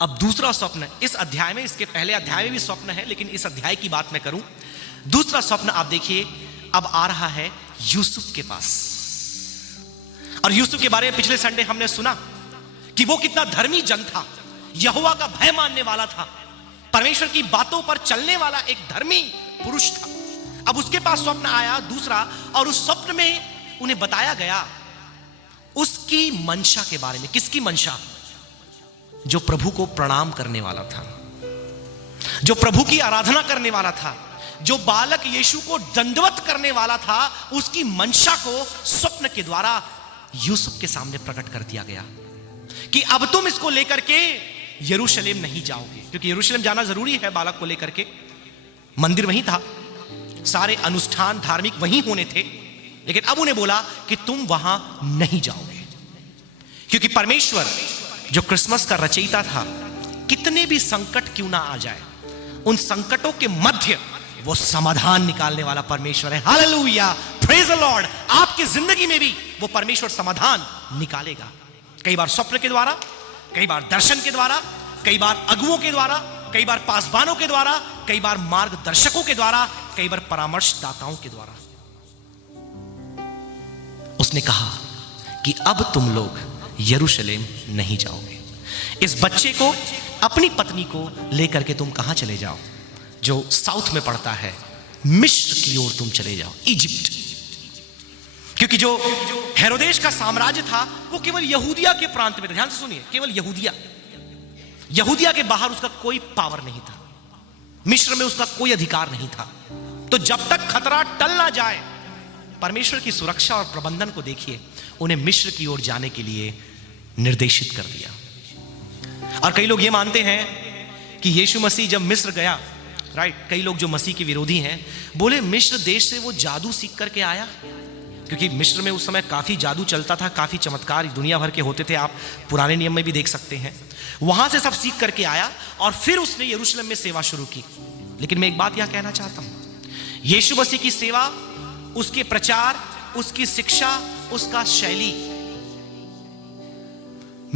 अब दूसरा स्वप्न इस अध्याय में, इसके पहले अध्याय में भी स्वप्न है लेकिन इस अध्याय की बात मैं करूं। दूसरा स्वप्न आप देखिए अब आ रहा है यूसुफ के पास। और यूसुफ के बारे में पिछले संडे हमने सुना कि वो कितना धर्मी जन था, यहोवा का भय मानने वाला था, परमेश्वर की बातों पर चलने वाला एक धर्मी पुरुष था। अब उसके पास स्वप्न आया दूसरा, और उस स्वप्न में उन्हें बताया गया उसकी मंशा के बारे में। किसकी मंशा? जो प्रभु को प्रणाम करने वाला था, जो प्रभु की आराधना करने वाला था, जो बालक यीशु को दंडवत करने वाला था, उसकी मंशा को स्वप्न के द्वारा यूसुफ के सामने प्रकट कर दिया गया कि अब तुम इसको लेकर के यरूशलेम नहीं जाओगे, क्योंकि यरूशलेम जाना जरूरी है बालक को लेकर के। मंदिर वहीं था, सारे अनुष्ठान धार्मिक वहीं होने थे, लेकिन अब उन्हें बोला कि तुम वहां नहीं जाओगे, क्योंकि परमेश्वर जो क्रिसमस का रचयिता था, कितने भी संकट क्यों ना आ जाए, उन संकटों के मध्य वो समाधान निकालने वाला परमेश्वर है। Hallelujah, praise the Lord. आपकी जिंदगी में भी वो परमेश्वर समाधान निकालेगा, कई बार स्वप्न के द्वारा, कई बार दर्शन के द्वारा, कई बार अगुओं के द्वारा, कई बार पासबानों के द्वारा, कई बार मार्गदर्शकों के द्वारा, कई बार परामर्शदाताओं के द्वारा। उसने कहा कि अब तुम लोग यरूशलेम नहीं जाओगे, इस बच्चे को, अपनी पत्नी को लेकर के तुम कहां चले जाओ, जो साउथ में पड़ता है, मिस्र की ओर तुम चले जाओ, इजिप्ट। क्योंकि जो हेरोदेस का साम्राज्य था वो केवल यहूदिया के प्रांत में था। ध्यान से सुनिए, केवल यहूदिया के बाहर उसका कोई पावर नहीं था, मिस्र में उसका कोई अधिकार नहीं था। तो जब तक खतरा टल ना जाए, परमेश्वर की सुरक्षा और प्रबंधन को देखिए, उन्हें मिस्र की ओर जाने के लिए निर्देशित कर दिया। और कई लोग ये मानते हैं कि यीशु मसीह जब मिस्र गया, राइट, कई लोग जो मसीह के विरोधी हैं बोले मिस्र देश से वो जादू सीख करके आया, क्योंकि मिस्र में उस समय काफ़ी जादू चलता था, काफ़ी चमत्कार दुनिया भर के होते थे, आप पुराने नियम में भी देख सकते हैं। वहाँ से सब सीख करके आया और फिर उसने यरूशलेम में सेवा शुरू की। लेकिन मैं एक बात यहाँ कहना चाहता हूँ, यीशु मसीह की सेवा, उसके प्रचार, उसकी शिक्षा, उसका शैली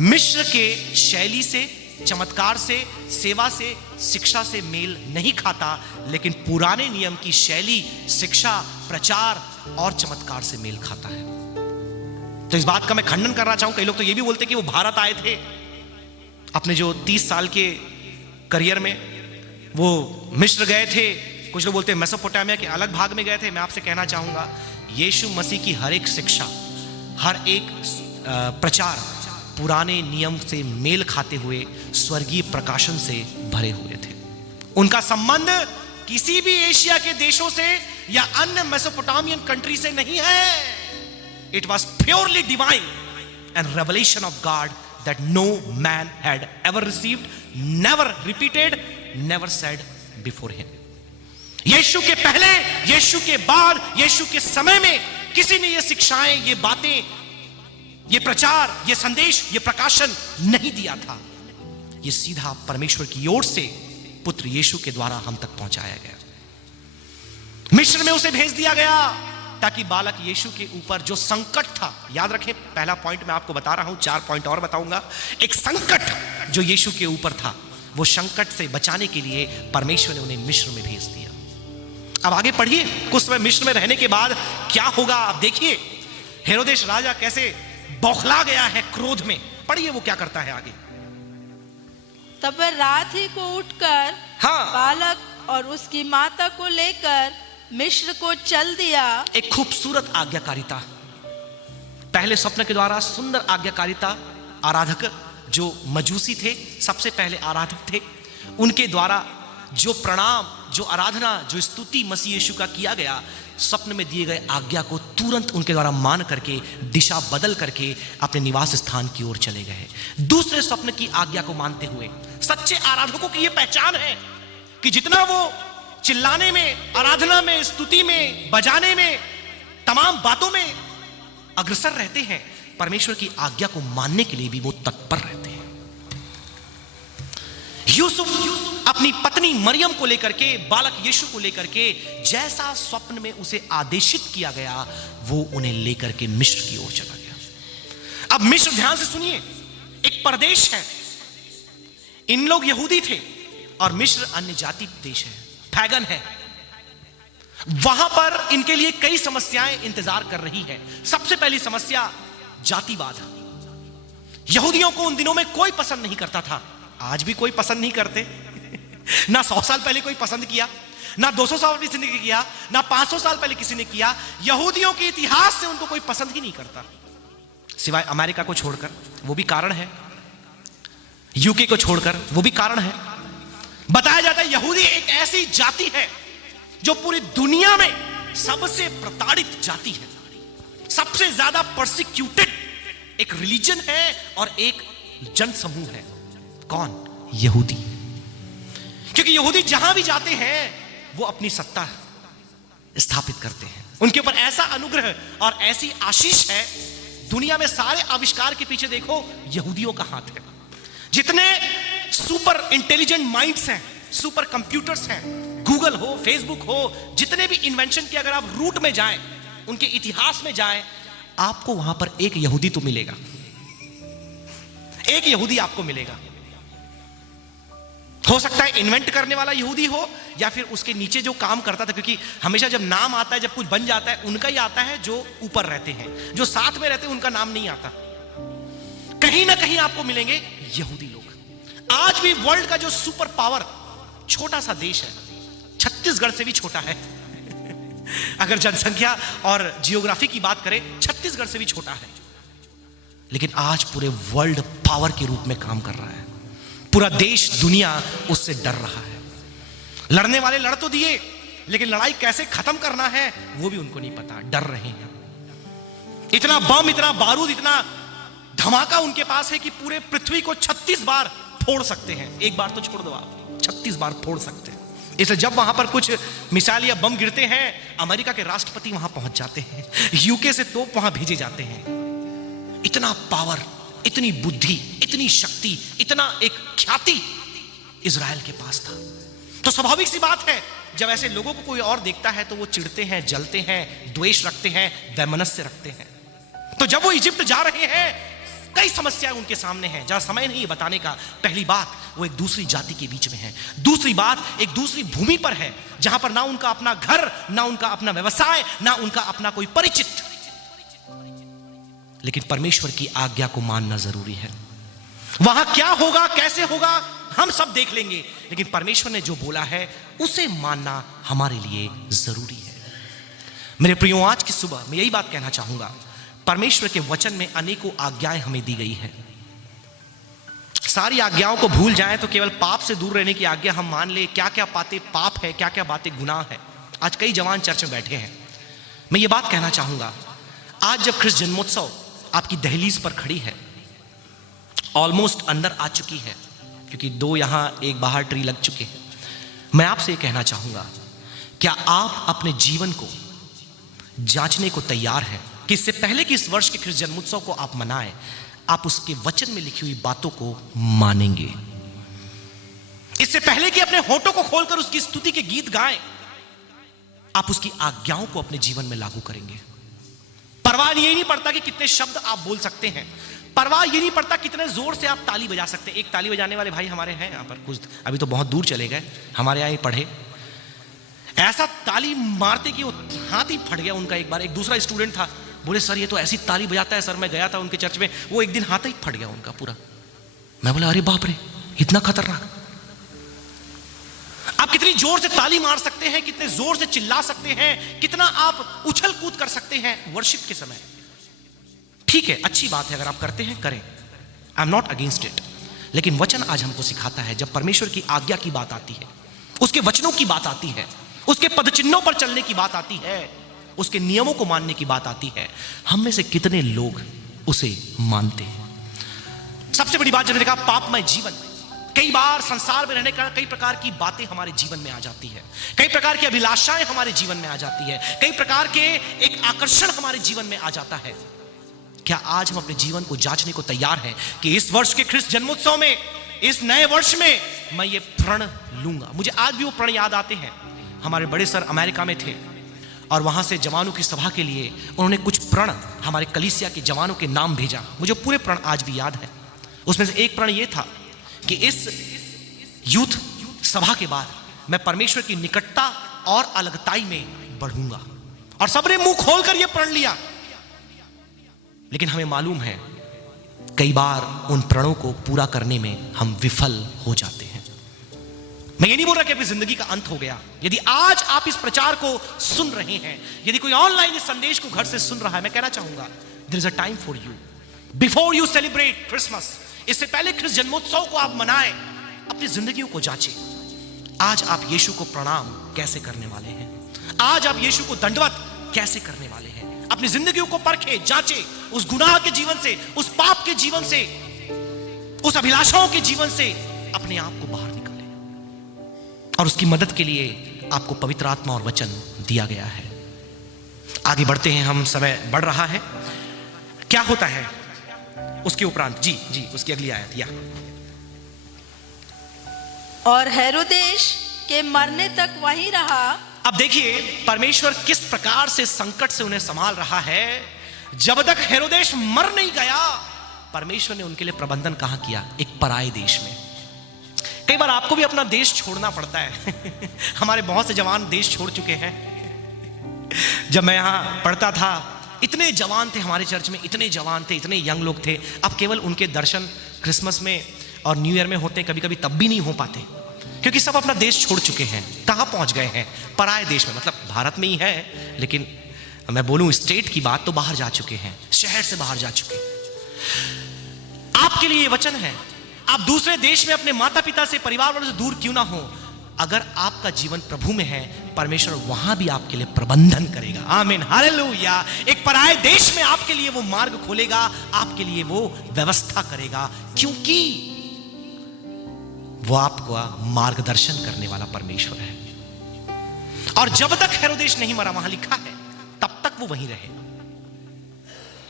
मिस्र के शैली से, चमत्कार से, सेवा से, शिक्षा से मेल नहीं खाता, लेकिन पुराने नियम की शैली, शिक्षा, प्रचार और चमत्कार से मेल खाता है। तो इस बात का मैं खंडन करना चाहूं। कई लोग तो ये भी बोलते कि वो भारत आए थे अपने जो 30 साल के करियर में, वो मिस्र गए थे, कुछ लोग बोलते हैं मेसोपोटामिया के अलग भाग में गए थे। मैं आपसे कहना चाहूंगा, यीशु मसीह की हर एक शिक्षा, हर एक प्रचार पुराने नियम से मेल खाते हुए स्वर्गीय प्रकाशन से भरे हुए थे। उनका संबंध किसी भी एशिया के देशों से या अन्य मेसोपोटामियन कंट्री से नहीं है। It was purely divine and revelation of God that no man had ever received, never repeated, never said before him. Yeshu के पहले, यीशु के बाद, यीशु के समय में किसी ने ये शिक्षाएं, ये बातें, ये प्रचार, ये संदेश, ये प्रकाशन नहीं दिया था। ये सीधा परमेश्वर की ओर से पुत्र यीशु के द्वारा हम तक पहुंचाया गया। मिस्र में उसे भेज दिया गया ताकि बालक यीशु के ऊपर जो संकट था, याद रखें, पहला पॉइंट मैं आपको बता रहा हूं, 4 पॉइंट और बताऊंगा। एक संकट जो यीशु के ऊपर था, वो संकट से बचाने के लिए परमेश्वर ने उन्हें मिस्र में भेज दिया। अब आगे पढ़िए, कुछ समय मिस्र में रहने के बाद क्या होगा आप देखिए। हेरोदेश राजा कैसे बौखला गया है क्रोध में। पढ़िए वो क्या करता है आगे। तब वह रात ही को उठकर बालक और उसकी माता को लेकर मिस्र को चल दिया। एक खूबसूरत आज्ञाकारिता, पहले स्वप्न के द्वारा सुंदर आज्ञाकारिता। आराधक जो मजूसी थे, सबसे पहले आराधक थे, उनके द्वारा जो प्रणाम, जो आराधना, जो स्तुति मसीह यीशु का किया गया, स्वप्न में दिए गए आज्ञा को तुरंत उनके द्वारा मान करके, दिशा बदल करके अपने निवास स्थान की ओर चले गए। दूसरे स्वप्न की आज्ञा को मानते हुए सच्चे आराधकों की यह पहचान है कि जितना वो चिल्लाने में, आराधना में, स्तुति में, बजाने में, तमाम बातों में अग्रसर रहते हैं, परमेश्वर की आज्ञा को मानने के लिए भी वो तत्पर रहते हैं। यूसुफ अपनी पत्नी मरियम को लेकर के, बालक यीशु को लेकर के, जैसा स्वप्न में उसे आदेशित किया गया, वो उन्हें लेकर के मिस्र की ओर चला गया। अब मिस्र, ध्यान से सुनिए, एक प्रदेश है। इन लोग यहूदी थे और मिस्र अन्य जाति देश है, पैगन है। वहां पर इनके लिए कई समस्याएं इंतजार कर रही है। सबसे पहली समस्या जातिवाद। यहूदियों को उन दिनों में कोई पसंद नहीं करता था, आज भी कोई पसंद नहीं करते। ना 100 साल पहले कोई पसंद किया, ना 200 साल किसी ने किया, ना 500 साल पहले किसी ने किया। यहूदियों के इतिहास से उनको कोई पसंद ही नहीं करता, सिवाय अमेरिका को छोड़कर, वो भी कारण है। यूके को छोड़कर, वो भी कारण है। बताया जाता है यहूदी एक ऐसी जाति है जो पूरी दुनिया में सबसे प्रताड़ित जाति है, सबसे ज्यादा परसिक्यूटेड एक रिलीजन है और एक जन समूह है। कौन? यहूदी। क्योंकि यहूदी जहां भी जाते हैं वो अपनी सत्ता स्थापित करते हैं। उनके ऊपर ऐसा अनुग्रह और ऐसी आशीष है, दुनिया में सारे आविष्कार के पीछे देखो यहूदियों का हाथ है। जितने सुपर इंटेलिजेंट माइंड्स हैं, सुपर कंप्यूटर्स हैं, गूगल हो, फेसबुक हो, जितने भी इन्वेंशन के अगर आप रूट में जाएं, उनके इतिहास में जाएं, आपको वहां पर एक यहूदी तो मिलेगा, एक यहूदी आपको मिलेगा। हो सकता है इन्वेंट करने वाला यहूदी हो या फिर उसके नीचे जो काम करता था, क्योंकि हमेशा जब नाम आता है, जब कुछ बन जाता है, उनका ही आता है जो ऊपर रहते हैं, जो साथ में रहते हैं उनका नाम नहीं आता। कहीं ना कहीं आपको मिलेंगे यहूदी लोग। आज भी वर्ल्ड का जो सुपर पावर छोटा सा देश है, छत्तीसगढ़ से भी छोटा है अगर जनसंख्या और जियोग्राफी की बात करें, छत्तीसगढ़ से भी छोटा है, लेकिन आज पूरे वर्ल्ड पावर के रूप में काम कर रहा है। पूरा देश, दुनिया उससे डर रहा है। लड़ने वाले लड़ तो दिए, लेकिन लड़ाई कैसे खत्म करना है वो भी उनको नहीं पता, डर रहे हैं। इतना बम, इतना बारूद, इतना धमाका उनके पास है कि पूरे पृथ्वी को 36 बार फोड़ सकते हैं। एक बार तो छोड़ दो आप, 36 बार फोड़ सकते हैं। इसलिए जब वहां पर कुछ मिसाइल या बम गिरते हैं, अमेरिका के राष्ट्रपति वहां पहुंच जाते हैं, यूके से तोप वहां भेजे जाते हैं। इतना पावर, इतनी बुद्धि, इतनी शक्ति, इतना एक ख्याति इजराइल के पास था। तो स्वाभाविक सी बात है, जब ऐसे लोगों को कोई और देखता है तो वो चिढ़ते हैं, जलते हैं, द्वेष रखते हैं, वैमनस्य रखते हैं। तो जब वो इजिप्ट जा रहे हैं, कई समस्याएं उनके सामने हैं, जहां समय नहीं है बताने का। पहली बात, वो एक दूसरी जाति के बीच में है। दूसरी बात, एक दूसरी भूमि पर है, जहां पर ना उनका अपना घर, ना उनका अपना व्यवसाय, ना उनका अपना कोई परिचित। लेकिन परमेश्वर की आज्ञा को मानना जरूरी है। वहां क्या होगा, कैसे होगा, हम सब देख लेंगे, लेकिन परमेश्वर ने जो बोला है उसे मानना हमारे लिए जरूरी है। मेरे प्रियो, आज की सुबह मैं यही बात कहना चाहूंगा, परमेश्वर के वचन में अनेकों आज्ञाएं हमें दी गई है। सारी आज्ञाओं को भूल जाएं तो केवल पाप से दूर रहने की आज्ञा हम मान ले। क्या क्या बातें पाप है, क्या क्या बातें गुनाह है। आज कई जवान चर्च में बैठे हैं। मैं ये बात कहना चाहूंगा, आज जब ख्रिस्त जन्मोत्सव आपकी दहलीज पर खड़ी है, ऑलमोस्ट अंदर आ चुकी है, क्योंकि 2 यहां 1 बाहर ट्री लग चुके हैं, मैं आपसे ये कहना चाहूंगा, क्या आप अपने जीवन को जांचने को तैयार हैं कि इससे पहले कि इस वर्ष के ख्रिस्त जन्मोत्सव को आप मनाएं, आप उसके वचन में लिखी हुई बातों को मानेंगे? इससे पहले कि अपने होठों को खोलकर उसकी स्तुति के गीत गाएं, आप उसकी आज्ञाओं को अपने जीवन में लागू करेंगे? परवाह ये नहीं पड़ता कि कितने शब्द आप बोल सकते हैं, परवाह ये नहीं पड़ता कितने जोर से आप ताली बजा सकते हैं। एक ताली बजाने वाले भाई हमारे हैं यहाँ पर, कुछ अभी तो बहुत दूर चले गए, हमारे यहाँ ही पढ़े, ऐसा ताली मारते कि वो हाथ ही फट गया उनका। एक बार एक दूसरा स्टूडेंट था, बोले सर ये तो ऐसी ताली बजाता है सर, मैं गया था उनके चर्च में, वो एक दिन हाथ ही फट गया उनका पूरा। मैं बोला अरे बाप रे, इतना खतरनाक। आप कितनी जोर से ताली मार सकते हैं, कितने जोर से चिल्ला सकते हैं, कितना आप उछल कूद कर सकते हैं वर्शिप के समय। ठीक है, अच्छी बात है, अगर आप करते हैं करें, I am not against it. लेकिन वचन आज हमको सिखाता है, जब परमेश्वर की आज्ञा की बात आती है, उसके वचनों की बात आती है, उसके पदचिन्हों पर चलने की बात आती है, उसके नियमों को मानने की बात आती है, हम में से कितने लोग उसे मानते हैं? सबसे बड़ी बात, जब कहा पापमय जीवन, कई बार संसार में रहने का कई प्रकार की बातें हमारे जीवन में आ जाती है, कई प्रकार की अभिलाषाएं हमारे जीवन में आ जाती है, कई प्रकार के एक आकर्षण हमारे जीवन में आ जाता है। क्या आज हम अपने जीवन को जांचने को तैयार हैं कि इस वर्ष के ख्रिस्त जन्मोत्सव में, इस नए वर्ष में मैं ये प्रण लूंगा? मुझे आज भी वो प्रण याद आते हैं। हमारे बड़े सर अमेरिका में थे और वहां से जवानों की सभा के लिए उन्होंने कुछ प्रण हमारे कलीसिया के जवानों के नाम भेजा। मुझे पूरे प्रण आज भी याद है। उसमें से एक प्रण ये था कि इस यूथ सभा के बाद मैं परमेश्वर की निकटता और अलगताई में बढ़ूंगा। और सबने मुंह खोलकर यह प्रण लिया। लेकिन हमें मालूम है कई बार उन प्रणों को पूरा करने में हम विफल हो जाते हैं। मैं ये नहीं बोल रहा कि अपनी जिंदगी का अंत हो गया। यदि आज आप इस प्रचार को सुन रहे हैं, यदि कोई ऑनलाइन इस संदेश को घर से सुन रहा है, मैं कहना चाहूंगा there is a time for you before you celebrate Christmas. इससे पहले ख्रिस्त जन्मोत्सव को आप मनाएं, अपनी जिंदगियों को जांचें। आज आप यीशु को प्रणाम कैसे करने वाले हैं? आज आप यीशु को दंडवत कैसे करने वाले हैं? अपनी जिंदगियों को परखे, जांचे, उस गुनाह के जीवन से, उस पाप के जीवन से, उस अभिलाषाओं के जीवन से अपने आप को बाहर निकालें। और उसकी मदद के लिए आपको पवित्र आत्मा और वचन दिया गया है। आगे बढ़ते हैं हम, समय बढ़ रहा है। क्या होता है उसके उपरांत? जी उसकी अगली आयत या और हेरोदेश के मरने तक वहीं रहा। अब देखिए परमेश्वर किस प्रकार से संकट से उन्हें संभाल रहा है। जब तक हेरोदेश मर नहीं गया, परमेश्वर ने उनके लिए प्रबंधन कहां किया? एक पराये देश में। कई बार आपको भी अपना देश छोड़ना पड़ता है। हमारे बहुत से जवान देश छोड़ चुके हैं। जब मैं यहां पढ़ता था, इतने जवान थे हमारे चर्च में, इतने जवान थे, इतने यंग लोग थे। अब केवल उनके दर्शन क्रिसमस में और न्यू ईयर में होते, कभी कभी तब भी नहीं हो पाते, क्योंकि सब अपना देश छोड़ चुके हैं। कहां पहुंच गए हैं? पराये देश में। मतलब भारत में ही है, लेकिन मैं बोलूं स्टेट की बात, तो बाहर जा चुके हैं, शहर से बाहर जा चुके हैं। आपके लिए वचन है, आप दूसरे देश में अपने माता पिता से, परिवार वालों से दूर क्यों ना हो, अगर आपका जीवन प्रभु में है, परमेश्वर वहां भी आपके लिए प्रबंधन करेगा। आमीन, हालेलुया। एक पराये देश में आपके लिए वो मार्ग खोलेगा, आपके लिए वो व्यवस्था करेगा, क्योंकि वो आपका मार्गदर्शन करने वाला परमेश्वर है। और जब तक हेरोदेस नहीं मरा, वहां लिखा है, तब तक वो वहीं रहे।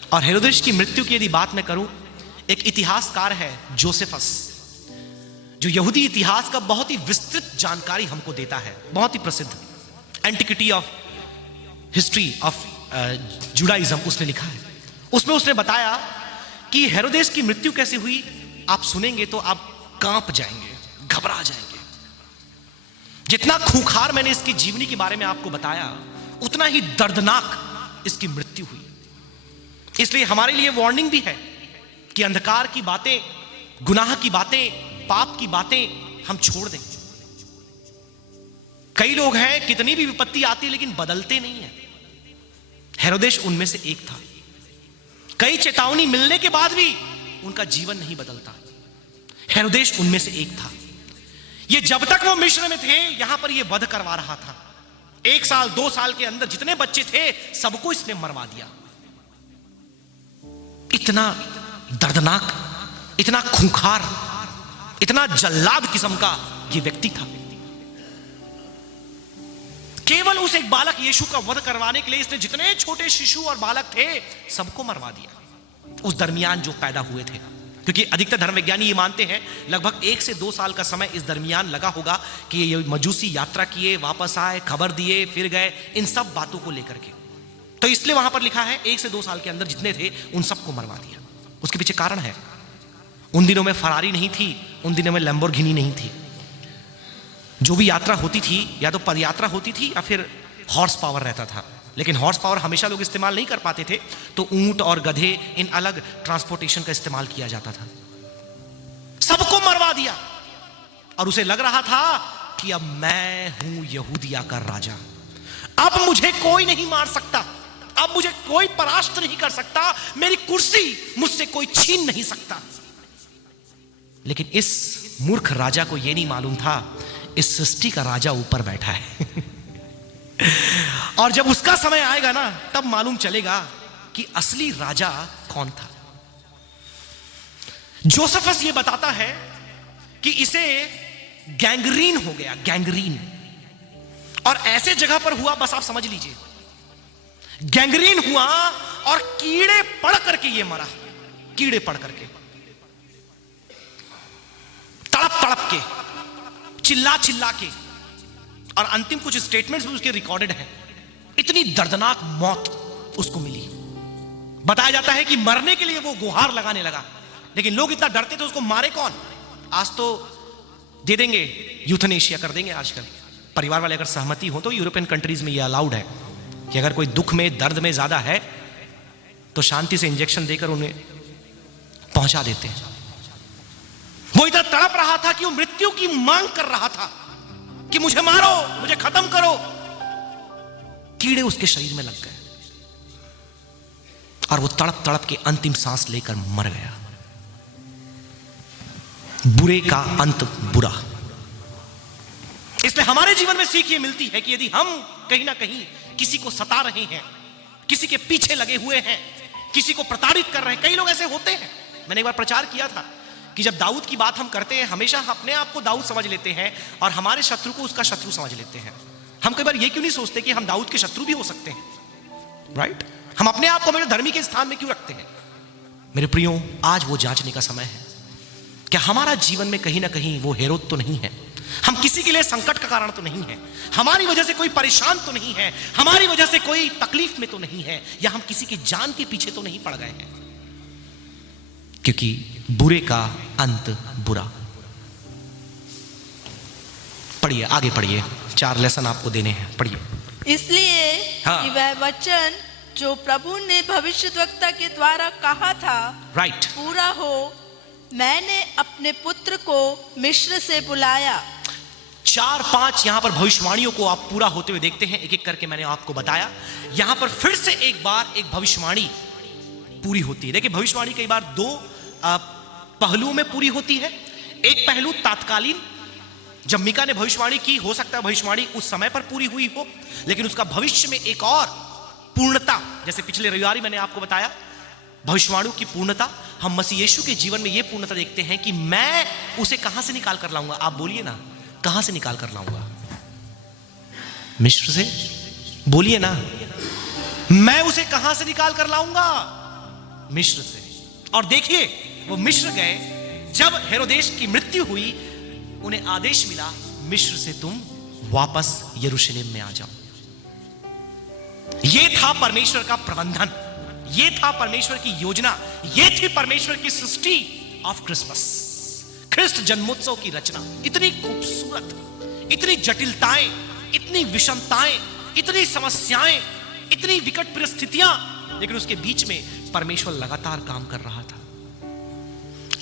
और हेरोदेस की मृत्यु की यदि बात मैं करूं, एक इतिहासकार है जोसेफस, जो यहूदी इतिहास का बहुत ही विस्तृत जानकारी हमको देता है, बहुत ही प्रसिद्ध antiquity of history of Judaism उसने लिखा है। उसमें उसने बताया कि हेरोदेस की मृत्यु कैसे हुई, आप सुनेंगे तो आप कांप जाएंगे, घबरा जाएंगे। जितना खूंखार मैंने इसकी जीवनी के बारे में आपको बताया, उतना ही दर्दनाक इसकी मृत्यु हुई। इसलिए हमारे लिए वार्निंग भी है कि अंधकार की बातें, गुनाह की बातें, पाप की बातें हम छोड़ दें। कई लोग हैं, कितनी भी विपत्ति आती है लेकिन बदलते नहीं है। हेरोदेस उनमें से एक था। कई चेतावनी मिलने के बाद भी उनका जीवन नहीं बदलता। हेरोदेस उनमें से एक था। ये जब तक वो मिस्र में थे, यहां पर ये वध करवा रहा था। 1 साल 2 साल के अंदर जितने बच्चे थे सबको इसने मरवा दिया। इतना दर्दनाक, इतना खूंखार, इतना जल्लाद किस्म का ये व्यक्ति था। केवल उस एक बालक यीशु का वध करवाने के लिए इसने जितने छोटे शिशु और बालक थे सबको मरवा दिया, उस दरमियान जो पैदा हुए थे। क्योंकि अधिकतर धर्म विज्ञानी ये मानते हैं लगभग 1 से 2 साल का समय इस दरमियान लगा होगा कि ये मजूसी यात्रा किए, वापस आए, खबर दिए, फिर गए, इन सब बातों को लेकर के। तो इसलिए वहां पर लिखा है 1 से 2 साल के अंदर जितने थे उन सबको मरवा दिया। उसके पीछे कारण है, उन दिनों में फरारी नहीं थी, उन दिनों में लैम्बोर्गिनी नहीं थी। जो भी यात्रा होती थी या तो पदयात्रा होती थी या फिर हॉर्स पावर रहता था। लेकिन हॉर्स पावर हमेशा लोग इस्तेमाल नहीं कर पाते थे, तो ऊंट और गधे, इन अलग ट्रांसपोर्टेशन का इस्तेमाल किया जाता था। सबको मरवा दिया और उसे लग रहा था कि अब मैं हूं यहूदिया का राजा, अब मुझे कोई नहीं मार सकता, अब मुझे कोई परास्त नहीं कर सकता, मेरी कुर्सी मुझसे कोई छीन नहीं सकता। लेकिन इस मूर्ख राजा को यह नहीं मालूम था इस सृष्टि का राजा ऊपर बैठा है। और जब उसका समय आएगा ना, तब मालूम चलेगा कि असली राजा कौन था। जोसेफस ये बताता है कि इसे गैंग्रीन हो गया, गैंग्रीन, और ऐसे जगह पर हुआ, बस आप समझ लीजिए, गैंग्रीन हुआ और कीड़े पड़ करके ये मरा, कीड़े पड़ करके, तड़प तड़प के, चिल्ला चिल्ला के। और अंतिम कुछ स्टेटमेंट्स भी उसके रिकॉर्डेड हैं। इतनी दर्दनाक मौत उसको मिली। बताया जाता है कि मरने के लिए वो गुहार लगाने लगा, लेकिन लोग इतना डरते थे, उसको मारे कौन। आज तो दे देंगे, यूथनेशिया कर देंगे आजकल। परिवार वाले अगर सहमति हो तो यूरोपियन कंट्रीज में ये अलाउड है कि अगर कोई दुख में, दर्द में ज्यादा है तो शांति से इंजेक्शन देकर उन्हें पहुंचा देते हैं। वो इतना तड़प रहा था कि वो मृत्यु की मांग कर रहा था कि मुझे मारो, मुझे खत्म करो। कीड़े उसके शरीर में लग गए और वो तड़प तड़प के अंतिम सांस लेकर मर गया। बुरे का अंत बुरा। इसलिए हमारे जीवन में सीख ये मिलती है कि यदि हम कहीं ना कहीं किसी को सता रहे हैं, किसी के पीछे लगे हुए हैं, किसी को प्रताड़ित कर रहे हैं, कई लोग ऐसे होते हैं। मैंने एक बार प्रचार किया था कि जब दाऊद की बात हम करते हैं, हमेशा अपने आप को दाऊद समझ लेते हैं और हमारे शत्रु को उसका शत्रु समझ लेते हैं। हम कई बार ये क्यों नहीं सोचते कि हम दाऊद के शत्रु भी हो सकते हैं, राइट? हम अपने आप को हमेशा धर्मी के स्थान में क्यों रखते हैं? मेरे प्रियो, आज वो जांचने का समय है। क्या हमारा जीवन में कहीं ना कहीं वो हेरोद तो नहीं है? हम किसी के लिए संकट का कारण तो नहीं है, हमारी वजह से कोई परेशान तो नहीं है, हमारी वजह से कोई तकलीफ में तो नहीं है, या हम किसी की जान के पीछे तो नहीं पड़ गए हैं? क्योंकि बुरे का अंत बुरा। पढ़िए, आगे पढ़िए, 4 लेसन आपको देने हैं, पढ़िए। इसलिए हाँ। कि वह वचन जो प्रभु ने भविष्यद्वक्ता के द्वारा कहा था, राइट, पूरा हो, मैंने अपने पुत्र को मिस्र से बुलाया। 4-5 यहां पर भविष्यवाणियों को आप पूरा होते हुए देखते हैं, एक एक करके मैंने आपको बताया। यहां पर फिर से एक बार एक भविष्यवाणी पूरी होती है। देखिए, भविष्यवाणी कई बार 2 पहलुओं में पूरी होती है। एक पहलू तात्कालीन, जब मीका ने भविष्यवाणी की, हो सकता है भविष्यवाणी उस समय पर पूरी हुई हो, लेकिन उसका भविष्य में एक और पूर्णता, जैसे पिछले रविवार मैंने आपको बताया, भविष्यवाणियों की पूर्णता, हम मसीह यीशु के जीवन में यह पूर्णता देखते हैं कि मैं उसे कहां से निकाल कर लाऊंगा। आप बोलिए ना, कहां से निकाल कर लाऊंगा? मिस्र से? बोलिए ना, मैं उसे कहां से निकाल कर लाऊंगा? मिस्र से। और देखिए वो मिस्र गए। जब हेरोदेस की मृत्यु हुई, उन्हें आदेश मिला मिस्र से तुम वापस यरूशलेम में आ जाओ। यह था परमेश्वर का प्रबंधन, यह था परमेश्वर की योजना, यह थी परमेश्वर की सृष्टि ऑफ क्रिसमस, ख्रिस्ट जन्मोत्सव की रचना। इतनी खूबसूरत, इतनी जटिलताएं, इतनी विषमताएं, इतनी समस्याएं, इतनी विकट परिस्थितियां, लेकिन उसके बीच में परमेश्वर लगातार काम कर रहा था।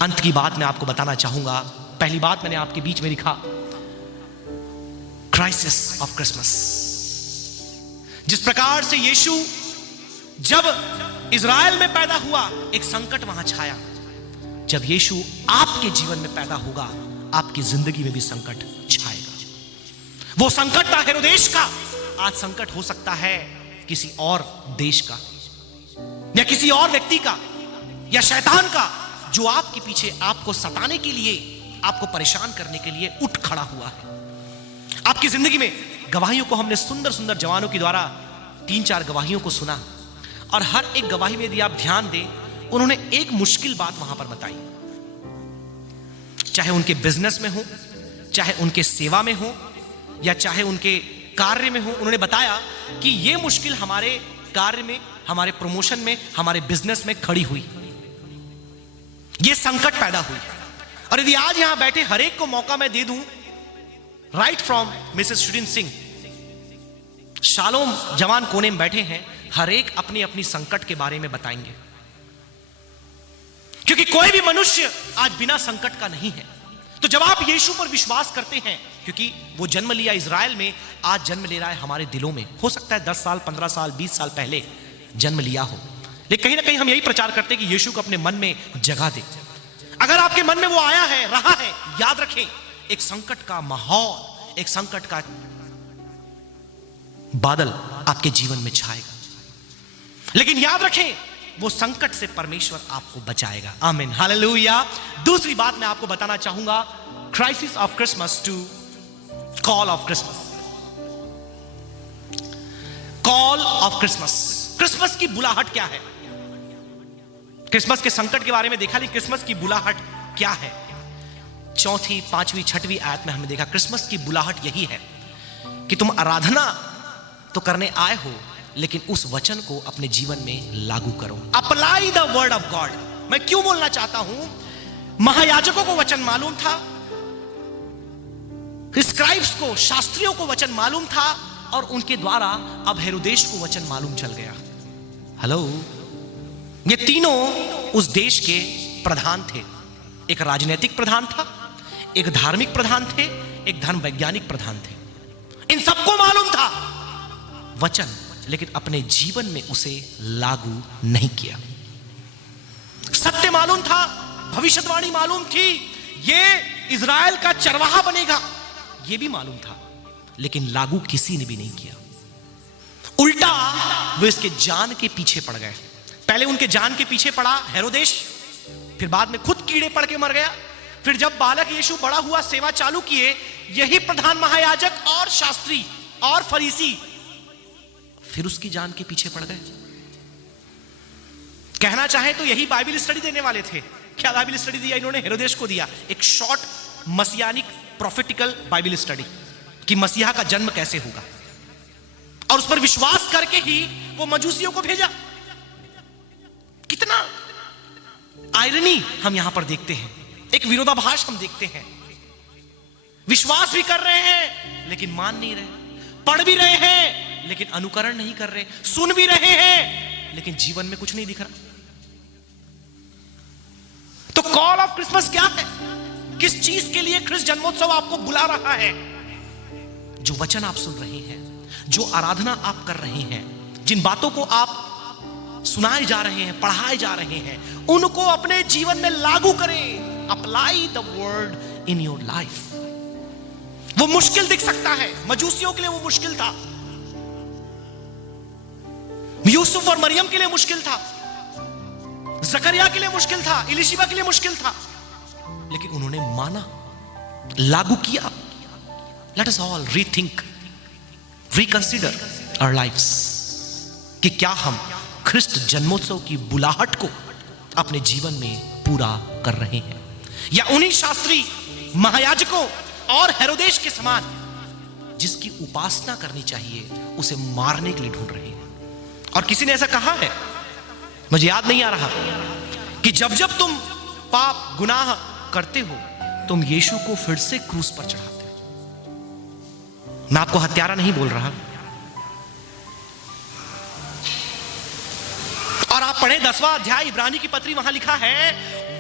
अंत की बात मैं आपको बताना चाहूंगा। पहली बात मैंने आपके बीच में लिखा, क्राइसिस ऑफ क्रिसमस। जिस प्रकार से यीशु जब इज़राइल में पैदा हुआ, एक संकट वहां छाया। जब यीशु आपके जीवन में पैदा होगा, आपकी जिंदगी में भी संकट छाएगा। वो संकट था हेरोदेस का, आज संकट हो सकता है किसी और देश का, या किसी और व्यक्ति का, या शैतान का, जो आपके पीछे आपको सताने के लिए, आपको परेशान करने के लिए उठ खड़ा हुआ है। आपकी जिंदगी में गवाहियों को हमने सुंदर सुंदर जवानों के द्वारा 3-4 गवाहियों को सुना, और हर एक गवाही में यदि आप ध्यान दें, उन्होंने एक मुश्किल बात वहां पर बताई। चाहे उनके बिजनेस में हो, चाहे उनके सेवा में हो, या चाहे उनके कार्य में हो, उन्होंने बताया कि यह मुश्किल हमारे कार्य में, हमारे प्रमोशन में, हमारे बिजनेस में खड़ी हुई, यह संकट पैदा हुई। और यदि आज यहां बैठे हर एक को मौका मैं दे दूं, राइट फ्रॉम मिसेस शुडिन सिंह, शालोम जवान कोने में बैठे हैं, हर एक अपनी अपनी संकट के बारे में बताएंगे, क्योंकि कोई भी मनुष्य आज बिना संकट का नहीं है। तो जब आप यीशु पर विश्वास करते हैं, क्योंकि वो जन्म लिया इज़राइल में, आज जन्म ले रहा है हमारे दिलों में। हो सकता है 10 साल, 15 साल, 20 साल पहले जन्म लिया हो, लेकिन कहीं ना कहीं हम यही प्रचार करते हैं कि यीशु को अपने मन में जगह दे। अगर आपके मन में वो आया है, रहा है, याद रखें, एक संकट का माहौल, एक संकट का बादल आपके जीवन में छाएगा, लेकिन याद रखें वो संकट से परमेश्वर आपको बचाएगा। आमीन, हालेलुया। दूसरी बात मैं आपको बताना चाहूंगा, crisis of Christmas to call of Christmas. Call of Christmas, Christmas की बुलाहट क्या है? क्रिसमस के संकट के बारे में देखा, लेकिन क्रिसमस की बुलाहट क्या है? 4वीं, 5वीं, 6वीं आयत में हमने देखा क्रिसमस की बुलाहट यही है कि तुम आराधना तो करने आए हो, लेकिन उस वचन को अपने जीवन में लागू करो। Apply the word of God. मैं क्यों बोलना चाहता हूं, महायाजकों को वचन मालूम था, स्क्राइब्स को, शास्त्रियों को वचन मालूम था, और उनके द्वारा अब हेरोदेस को वचन मालूम चल गया। हेलो, ये तीनों उस देश के प्रधान थे। एक राजनीतिक प्रधान था, एक धार्मिक प्रधान थे, एक धर्म वैज्ञानिक प्रधान थे। इन सबको मालूम था वचन, लेकिन अपने जीवन में उसे लागू नहीं किया। सत्य मालूम था, भविष्यवाणी मालूम थी, ये इज़राइल का चरवाहा बनेगा, ये भी मालूम था, लेकिन लागू किसी ने भी नहीं किया। उल्टा वे इसके जान के पीछे पड़ गए। पहले उनके जान के पीछे पड़ा हेरोदेस, फिर बाद में खुद कीड़े पड़ के मर गया। फिर जब बालक यीशु बड़ा हुआ, सेवा चालू किए, यही प्रधान महायाजक और शास्त्री और फरीसी फिर उसकी जान के पीछे पड़ गए। कहना चाहे तो यही बाइबल स्टडी देने वाले थे। क्या बाइबल स्टडी दिया इन्होंने? हेरोदेस को दिया एक शॉर्ट मसीहानिक प्रोफेटिकल बाइबल स्टडी कि मसीहा का जन्म कैसे होगा, और उस पर विश्वास करके ही वो मजूसियों को भेजा। कितना आयरनी हम यहां पर देखते हैं, एक विरोधाभास हम देखते हैं। विश्वास भी कर रहे हैं लेकिन मान नहीं रहे, पढ़ भी रहे हैं लेकिन अनुकरण नहीं कर रहे, सुन भी रहे हैं लेकिन जीवन में कुछ नहीं दिख रहा। तो कॉल ऑफ क्रिसमस क्या है? किस चीज के लिए ख्रिस्त जन्मोत्सव आपको बुला रहा है? जो वचन आप सुन रहे हैं, जो आराधना आप कर रहे हैं, जिन बातों को आप सुनाए जा रहे हैं, पढ़ाए जा रहे हैं, उनको अपने जीवन में लागू करें। Apply the word in your life. वो मुश्किल दिख सकता है, मजूसियों के लिए वो मुश्किल था, यूसुफ और मरियम के लिए मुश्किल था, जकरिया के लिए मुश्किल था, इलिशिबा के लिए मुश्किल था, लेकिन उन्होंने माना, लागू किया। Let us all rethink reconsider our lives कि क्या हम ख्रिस्त जन्मोत्सव की बुलाहट को अपने जीवन में पूरा कर रहे हैं, या उन्हीं शास्त्री, महायाजकों और हेरोदेश के समान जिसकी उपासना करनी चाहिए उसे मारने के लिए ढूंढ रहे हैं। और किसी ने ऐसा कहा है, मुझे याद नहीं आ रहा, कि जब जब तुम पाप गुनाह करते हो तुम यीशु को फिर से क्रूस पर चढ़ाते हो। मैं आपको हत्यारा नहीं बोल रहा। और आप पढ़े 10वां अध्याय इब्रानी की पत्री, वहां लिखा है,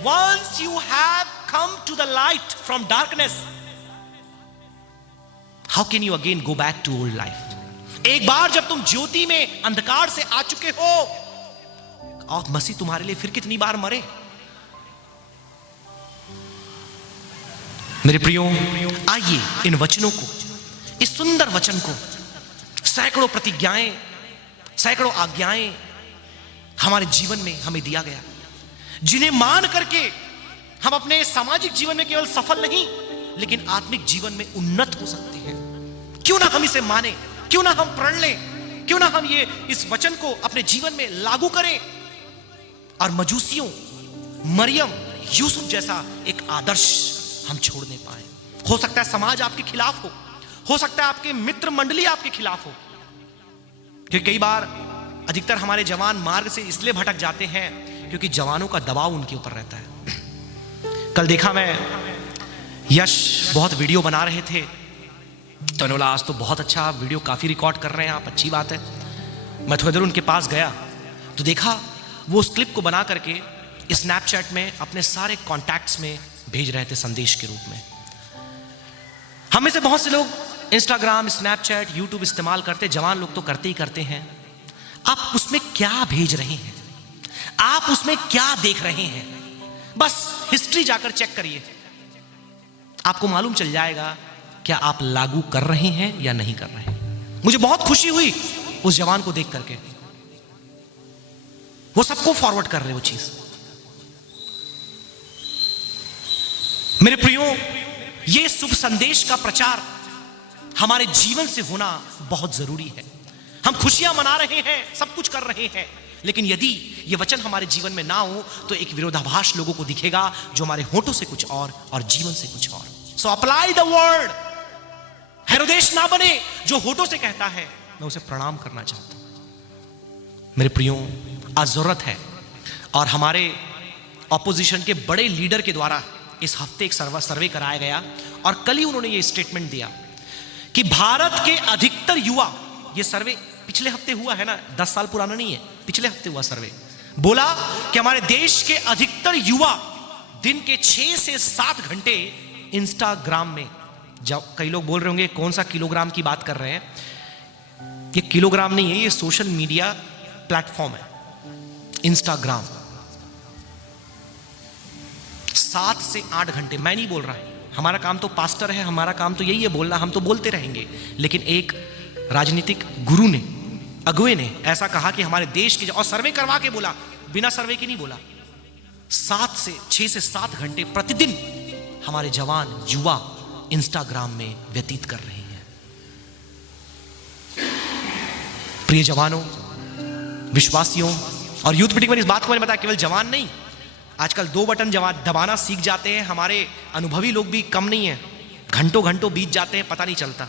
once you have come to the light from darkness, how can you again go back to old life. एक बार जब तुम ज्योति में अंधकार से आ चुके हो, और मसीह तुम्हारे लिए फिर कितनी बार मरे। मेरे प्रियो, आइए इन वचनों को, इस सुंदर वचन को, सैकड़ों प्रतिज्ञाएं, सैकड़ों आज्ञाएं हमारे जीवन में हमें दिया गया, जिन्हें मान करके हम अपने सामाजिक जीवन में केवल सफल नहीं लेकिन आत्मिक जीवन में उन्नत हो सकते हैं। क्यों ना हम इसे माने, क्यों ना हम प्रण लें, क्यों ना हम इस वचन को अपने जीवन में लागू करें और मजूसियों, मरियम, यूसुफ जैसा एक आदर्श हम छोड़ने पाए। हो सकता है समाज आपके खिलाफ हो सकता है आपके मित्र मंडली आपके खिलाफ हो, क्योंकि कई बार अधिकतर हमारे जवान मार्ग से इसलिए भटक जाते हैं क्योंकि जवानों का दबाव उनके ऊपर रहता है। कल देखा मैं, यश बहुत वीडियो बना रहे थे, तो मैंने बोला आज तो बहुत अच्छा वीडियो काफी रिकॉर्ड कर रहे हैं आप, अच्छी बात है। मैं थोड़ी देर उनके पास गया तो देखा वो उस क्लिप को बना करके स्नैपचैट में अपने सारे कॉन्टैक्ट्स में भेज रहे थे संदेश के रूप में। हम में से बहुत से लोग इंस्टाग्राम, स्नैपचैट, यूट्यूब इस्तेमाल करते, जवान लोग तो करते ही करते हैं। आप उसमें क्या भेज रहे हैं, आप उसमें क्या देख रहे हैं, बस हिस्ट्री जाकर चेक करिए, आपको मालूम चल जाएगा क्या आप लागू कर रहे हैं या नहीं कर रहे हैं। मुझे बहुत खुशी हुई उस जवान को देख करके, वो सबको फॉरवर्ड कर रहे वो चीज। मेरे प्रियो, ये शुभ संदेश का प्रचार हमारे जीवन से होना बहुत जरूरी है। हम खुशियां मना रहे हैं, सब कुछ कर रहे हैं, लेकिन यदि ये वचन हमारे जीवन में ना हो तो एक विरोधाभास लोगों को दिखेगा, जो हमारे होठों से कुछ और जीवन से कुछ और। So apply the word. हेरोदेश ना बने जो होठों से कहता है, मैं उसे प्रणाम करना चाहता हूं। मेरे प्रियो, आज जरूरत है, और हमारे ऑपोजिशन के बड़े लीडर के द्वारा इस हफ्ते एक सर्वे कराया गया, और कल ही उन्होंने ये स्टेटमेंट दिया कि भारत के अधिकतर युवा, ये सर्वे पिछले हफ्ते हुआ है ना, 10 साल पुराना नहीं है, पिछले हफ्ते हुआ सर्वे, बोला कि हमारे देश के अधिकतर युवा दिन के 6 से 7 घंटे इंस्टाग्राम में, जब कई लोग बोल रहे होंगे कौन सा किलोग्राम की बात कर रहे हैं, ये किलोग्राम नहीं है, ये सोशल मीडिया प्लेटफॉर्म है इंस्टाग्राम। 7 से 8 घंटे, मैं नहीं बोल रहा, हमारा काम तो पास्टर है, हमारा काम तो यही है बोलना, हम तो बोलते रहेंगे, लेकिन एक राजनीतिक गुरु ने, अगुवे ने ऐसा कहा कि हमारे देश के, और सर्वे करवा के बोला, बिना सर्वे के नहीं बोला, 6 से 7 घंटे प्रतिदिन हमारे जवान, युवा इंस्टाग्राम में व्यतीत कर रहे हैं। प्रिय जवानों, विश्वासियों और यूथ मीटिंग में इस बात को मैंने बताया, केवल जवान नहीं, आजकल 2 बटन दबाना सीख जाते हैं। हमारे अनुभवी लोग भी कम नहीं है, घंटों घंटों बीत जाते हैं, पता नहीं चलता।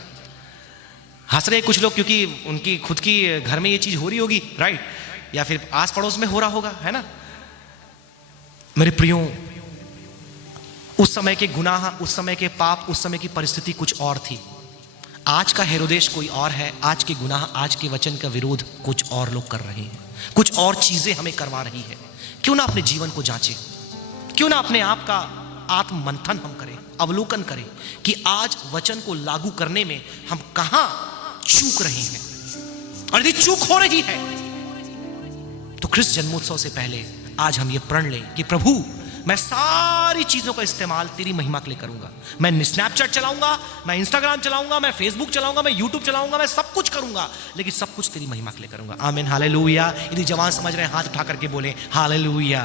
हंस रहे कुछ लोग क्योंकि उनकी खुद की घर में ये चीज हो रही होगी, राइट, या फिर आस पड़ोस में हो रहा होगा, है ना। मेरे प्रियो, उस समय के गुनाह, उस समय के पाप, उस समय की परिस्थिति कुछ और थी। आज का हेरोदेश कोई और है, आज के गुनाह, आज के वचन का विरोध कुछ और लोग कर रहे हैं, कुछ और चीजें हमें करवा रही है। क्यों ना अपने जीवन को जांचें, क्यों ना अपने आप का आत्म मंथन हम करें, अवलोकन करें कि आज वचन को लागू करने में हम कहां चूक रहे हैं, और यदि चूक हो रही है तो ख्रिस्त जन्मोत्सव से पहले आज हम ये प्रण लें कि प्रभु, मैं सारी चीजों का इस्तेमाल तेरी महिमा के लिए करूंगा। मैं स्नैपचैट चलाऊंगा, मैं इंस्टाग्राम चलाऊंगा, मैं फेसबुक चलाऊंगा, मैं यूट्यूब चलाऊंगा, मैं सब कुछ करूंगा, लेकिन सब कुछ तेरी महिमा के लिए करूंगा। आमीन, हालेलुया। यदि जवान समझ रहे हैं हाथ उठा करके बोले हालेलुया।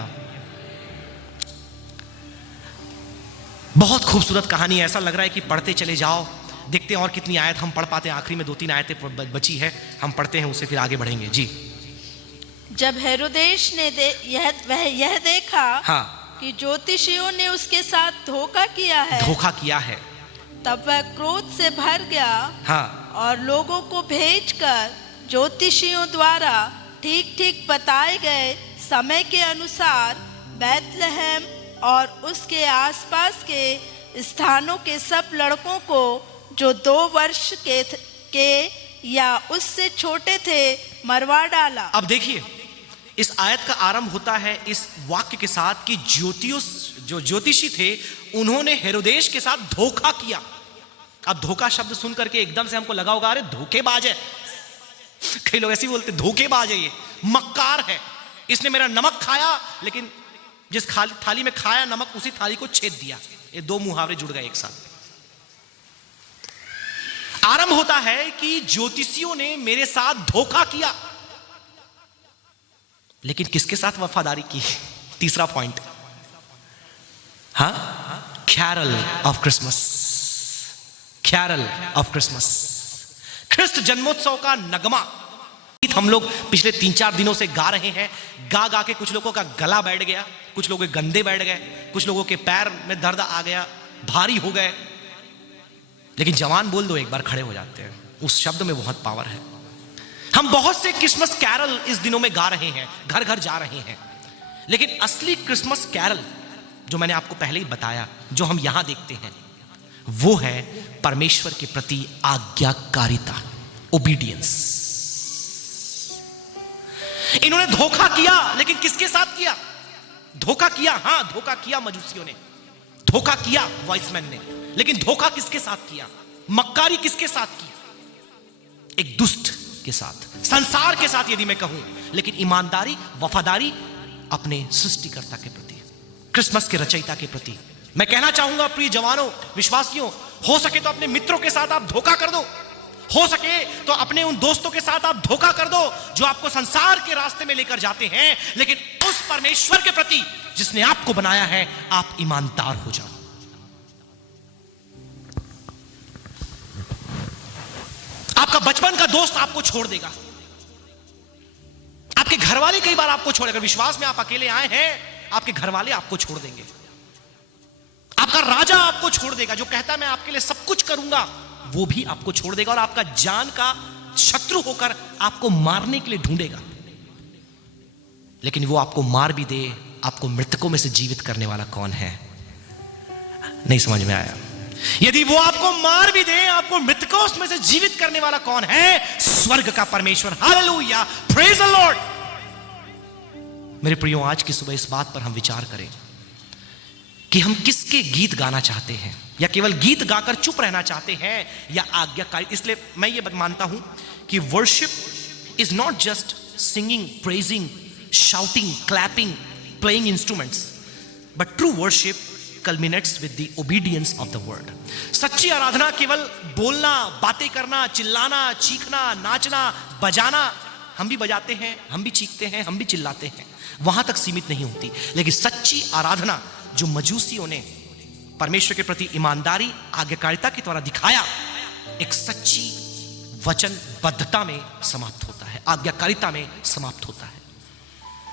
बहुत खूबसूरत कहानी, ऐसा लग रहा है कि पढ़ते चले जाओ, देखते हैं और कितनी आयत हम पढ़ पाते हैं। आखिरी में 2-3 आयतें बची है, हम पढ़ते हैं उसे, फिर आगे बढ़ेंगे जी। जब हेरोदेश ने यह देखा हाँ, कि ज्योतिषियों ने उसके साथ धोखा किया है, तब वह क्रोध से भर गया। हाँ, और लोगों को भेजकर ज्योतिषियों द्वारा ठीक ठीक बताए गए समय के अनुसार बैतलहम और उसके आसपास के स्थानों के सब लड़कों को जो 2 वर्ष के या उससे छोटे थे मरवा डाला। अब देखिए, इस आयत का आरंभ होता है इस वाक्य के साथ कि जो ज्योतिषी थे उन्होंने हेरोदेश के साथ धोखा किया। अब धोखा शब्द सुन करके एकदम से हमको लगा होगा अरे धोखेबाज है, कई लोग ऐसे ही बोलते धोखेबाज है, ये मक्कार है, इसने मेरा नमक खाया लेकिन जिस थाली में खाया नमक उसी थाली को छेद दिया। ये 2 मुहावरे जुड़ गए एक साथ। आरंभ होता है कि ज्योतिषियों ने मेरे साथ धोखा किया, लेकिन किसके साथ वफादारी की? तीसरा पॉइंट, हाँ, carol of Christmas, carol of Christmas, ख्रिस्त जन्मोत्सव का नगमा हम लोग पिछले 3-4 दिनों से गा रहे हैं। गा गा के कुछ लोगों का गला बैठ गया, कुछ लोगों के गंदे बैठ गए, कुछ लोगों के पैर में दर्द आ गया, भारी हो गए, लेकिन जवान बोल दो एक बार खड़े हो जाते हैं। उस शब्द में बहुत पावर है। हम बहुत से क्रिसमस कैरल इस दिनों में गा रहे हैं, घर घर जा रहे हैं, लेकिन असली क्रिसमस कैरल जो मैंने आपको पहले ही बताया, जो हम यहां देखते हैं, वो है परमेश्वर के प्रति आज्ञाकारिता, ओबीडियंस। इन्होंने धोखा किया, लेकिन किसके साथ किया? धोखा किया, हां धोखा किया मजूसियों ने, धोखा किया वॉइसमैन ने, लेकिन धोखा किसके साथ किया? मक्कारी किसके साथ की? एक दुष्ट के साथ, संसार के साथ यदि मैं कहूं, लेकिन ईमानदारी, वफादारी अपने सृष्टिकर्ता के प्रति, क्रिसमस के रचयिता के प्रति। मैं कहना चाहूंगा प्रिय जवानों, विश्वासियों, हो सके तो अपने मित्रों के साथ आप धोखा कर दो, हो सके तो अपने उन दोस्तों के साथ आप धोखा कर दो जो आपको संसार के रास्ते में लेकर जाते हैं, लेकिन उस परमेश्वर के प्रति जिसने आपको बनाया है, आप ईमानदार हो जाओ। आपका बचपन का दोस्त आपको छोड़ देगा, आपके घर वाले कई बार आपको छोड़ेगा, विश्वास में आप अकेले आए हैं, आपके घर वाले आपको छोड़ देंगे, आपका राजा आपको छोड़ देगा, जो कहता है मैं आपके लिए सब कुछ करूंगा, वो भी आपको छोड़ देगा और आपका जान का शत्रु होकर आपको मारने के लिए ढूंढेगा। लेकिन वो आपको मार भी दे, आपको मृतकों में से जीवित करने वाला कौन है? नहीं समझ में आया? यदि वो आपको मार भी दे, आपको मृतकों में से जीवित करने वाला कौन है? स्वर्ग का परमेश्वर। Hallelujah, praise the Lord. मेरे प्रियो, आज की सुबह इस बात पर हम विचार करें कि हम किसके गीत गाना चाहते हैं, या केवल गीत गाकर चुप रहना चाहते हैं, या आज्ञाकारी। इसलिए मैं ये मानता हूं कि worship is not just singing, praising, shouting, clapping, playing instruments, but true worship कल्मिनेट्स with the obedience of the word. सच्ची आराधना केवल बोलना, बातें करना, चिल्लाना, चीखना, नाचना, बजाना, हम भी बजाते हैं, हम भी चीखते हैं, हम भी चिल्लाते हैं, वहां तक सीमित नहीं होती। लेकिन सच्ची आराधना जो मजूसियों ने परमेश्वर के प्रति ईमानदारी, आज्ञाकारिता के द्वारा दिखाया, एक सच्ची वचनबद्धता में समाप्त होता है, आज्ञाकारिता में समाप्त होता है,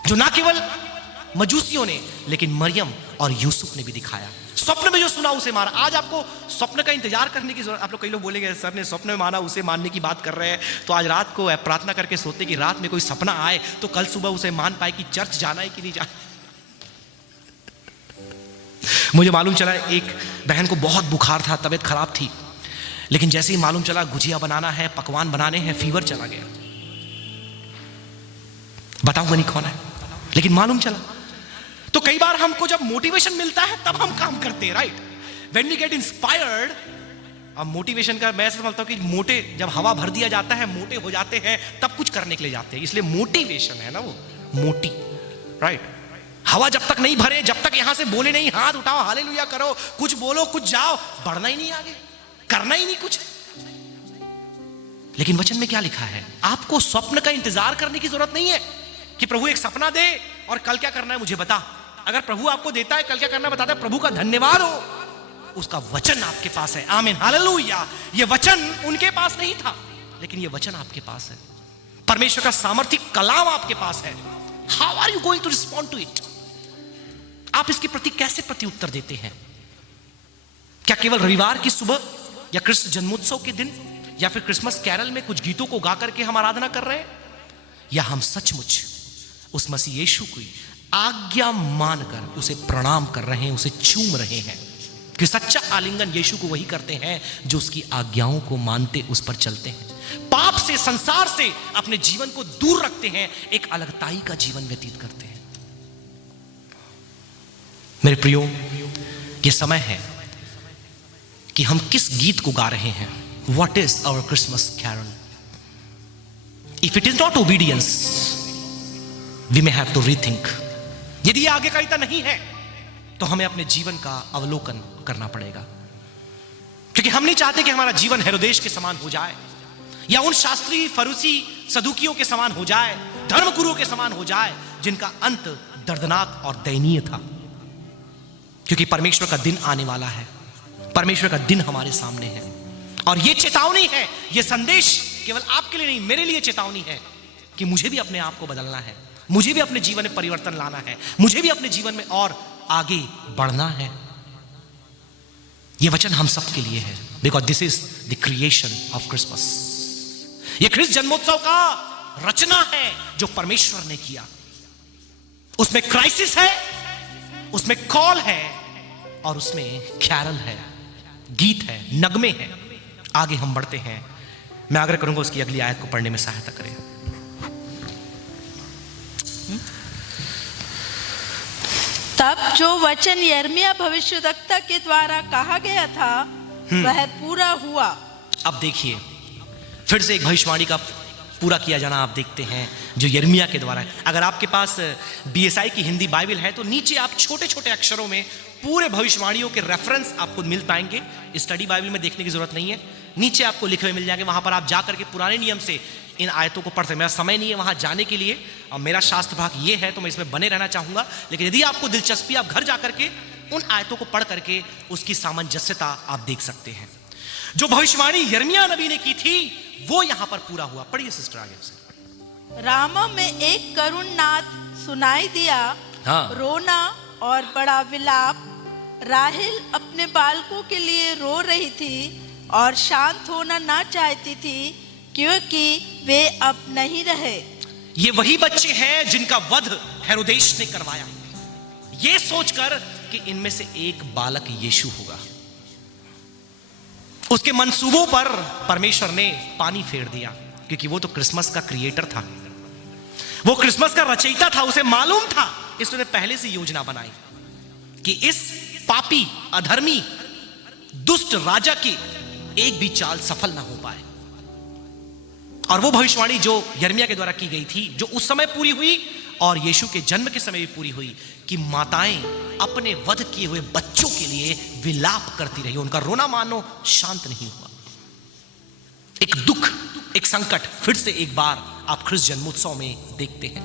जो ना केवल मजूसियों ने लेकिन मरियम और यूसुफ ने भी दिखाया। स्वप्न में जो सुना उसे माना। आज आपको स्वप्न का इंतजार करने की जरूरत। आप लोग कई लोग बोलेंगे सर ने स्वप्न में माना, उसे मानने की बात कर रहे हैं, तो आज रात को प्रार्थना करके सोते कि रात में कोई सपना आए तो कल सुबह उसे मान पाए कि चर्च जाना है कि नहीं जाना। मुझे मालूम चला एक बहन को बहुत बुखार था, तबीयत खराब थी, लेकिन जैसे ही मालूम चला गुजिया बनाना है, पकवान बनाने हैं, फीवर चला गया। बताऊंगा नहीं कौन है, लेकिन मालूम चला। तो कई बार हमको जब मोटिवेशन मिलता है तब हम काम करते हैं, right? When we get inspired. अब मोटिवेशन का मैं समझता हूं कि मोटे जब हवा भर दिया जाता है, मोटे हो जाते हैं, तब कुछ करने के लिए जाते हैं, इसलिए मोटिवेशन है ना वो मोटी, राइट? हवा जब तक नहीं भरे, जब तक यहां से बोले नहीं, हाथ उठाओ, हालेलुया करो, कुछ बोलो, कुछ जाओ, बढ़ना ही नहीं आगे, करना ही नहीं कुछ। लेकिन वचन में क्या लिखा है? आपको स्वप्न का इंतजार करने की जरूरत नहीं है कि प्रभु एक सपना दे और कल क्या करना है मुझे बता। अगर प्रभु आपको देता है, कल क्या करना है बताता है, प्रभु का धन्यवाद हो। उसका वचन आपके पास है। आमीन, हालेलुया। ये वचन उनके पास नहीं था, लेकिन ये वचन आपके पास है। परमेश्वर का सामर्थ्य कलाम आपके पास है। How are you going to respond to it? आप इसके प्रति कैसे प्रति उत्तर देते हैं? क्या केवल रविवार की सुबह या कृष्ण जन्मोत्सव के दिन या फिर क्रिसमस कैरल में कुछ गीतों को गा करके हम आराधना कर रहे हैं, या हम सचमुच उस मसीह यीशु की आज्ञा मानकर उसे प्रणाम कर रहे हैं, उसे चूम रहे हैं? कि सच्चा आलिंगन यीशु को वही करते हैं जो उसकी आज्ञाओं को मानते उस पर चलते हैं, पाप से, संसार से अपने जीवन को दूर रखते हैं, एक अलगताई का जीवन व्यतीत करते हैं। मेरे प्रियो, यह समय है कि हम किस गीत को गा रहे हैं। What is our Christmas carol? If it is not obedience, we may have to rethink. यदि यह आज्ञाकारिता नहीं है तो हमें अपने जीवन का अवलोकन करना पड़ेगा, क्योंकि हम नहीं चाहते कि हमारा जीवन हेरोदेश के समान हो जाए, या उन शास्त्री, फरूसी, सदुकियों के समान हो जाए, धर्मगुरुओं के समान हो जाए, जिनका अंत दर्दनाक और दयनीय था। क्योंकि परमेश्वर का दिन आने वाला है, परमेश्वर का दिन हमारे सामने है, और यह चेतावनी है, यह संदेश केवल आपके लिए नहीं, मेरे लिए चेतावनी है कि मुझे भी अपने आप को बदलना है, मुझे भी अपने जीवन में परिवर्तन लाना है, मुझे भी अपने जीवन में और आगे बढ़ना है। यह वचन हम सब के लिए है, because this is the creation of Christmas. यह ख्रिस्त जन्मोत्सव का रचना है जो परमेश्वर ने किया। उसमें क्राइसिस है, उसमें कॉल है, और उसमें कैरल है, गीत है, नगमे हैं। आगे हम बढ़ते हैं। मैं आग्रह करूंगा उसकी अगली आयत को पढ़ने में सहायता करें। तब जो वचन यिर्मयाह भविष्यद्वक्ता के द्वारा कहा गया था वह पूरा हुआ। अब देखिए, फिर से एक भविष्यवाणी का पूरा किया जाना आप देखते हैं जो यिर्मयाह के द्वारा है। अगर आपके पास BSI की हिंदी बाइबल है तो नीचे आप छोटे छोटे अक्षरों में पूरे भविष्यवाणियों के रेफरेंस आपको मिल पाएंगे। स्टडी बाइबल में देखने की जरूरत नहीं है, नीचे आपको लिखे हुए मिल जाएंगे। वहां पर आप जा करके पुराने नियम से इन आयतों को पढ़ सकते। मेरा समय नहीं है वहां जाने के लिए, और मेरा शास्त्र भाग ये है तो मैं इसमें बने रहना चाहूंगा, लेकिन यदि आपको दिलचस्पी, आप घर जा करके उन आयतों को पढ़ करके उसकी सामंजस्यता आप देख सकते हैं। जो भविष्यवाणी यिर्मयाह नबी ने की थी वो यहां पर पूरा हुआ। पढ़िए सिस्टर आगे से। रामा में एक करुण नाद सुनाई दिया, रोना और बड़ा विलाप। राहेल अपने बालकों के लिए रो रही थी और शांत होना ना चाहती थी, क्योंकि वे अब नहीं रहे। ये वही बच्चे हैं जिनका वध हेरोदेश ने करवाया, ये सोचकर कि इनमें से एक बालक यीशु होगा। उसके मंसूबों पर परमेश्वर ने पानी फेर दिया, क्योंकि वो तो क्रिसमस का क्रिएटर था, वो क्रिसमस का रचयिता था। उसे मालूम था, इसने पहले से योजना बनाई कि इस पापी, अधर्मी, दुष्ट राजा की एक भी चाल सफल ना हो पाए। और वो भविष्यवाणी जो यिर्मयाह के द्वारा की गई थी, जो उस समय पूरी हुई और यीशु के जन्म के समय भी पूरी हुई, कि माताएं अपने वध किए हुए बच्चों के लिए विलाप करती रही, उनका रोना मानो शांत नहीं हुआ। एक दुख, एक संकट फिर से एक बार आप ख्रिस्त जन्मोत्सव में देखते हैं।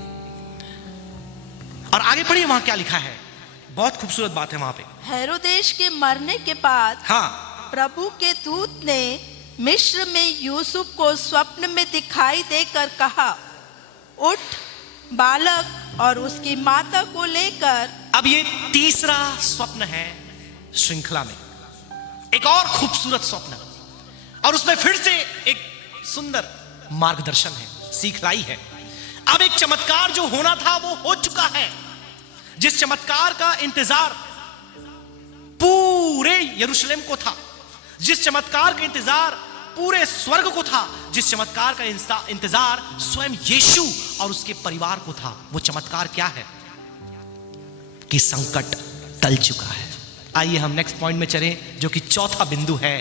और आगे पढ़िए वहां क्या लिखा है, बहुत खूबसूरत बात है वहां पे। हेरोदेश के मरने के बाद प्रभु के दूत ने मिस्र में यूसुफ को स्वप्न में दिखाई देकर कहा, उठ, बालक और उसकी माता को लेकर। अब ये तीसरा स्वप्न है श्रृंखला में, एक और खूबसूरत स्वप्न, और उसमें फिर से एक सुंदर मार्गदर्शन है, सिखलाई है। अब एक चमत्कार जो होना था वो हो चुका है। जिस चमत्कार का इंतजार पूरे यरूशलेम को था, जिस चमत्कार का इंतजार पूरे स्वर्ग को था, जिस चमत्कार का इंतजार स्वयं यीशु और उसके परिवार को था, वो चमत्कार क्या है? कि संकट टल चुका है। आइए हम नेक्स्ट पॉइंट में चलें, जो कि चौथा बिंदु है,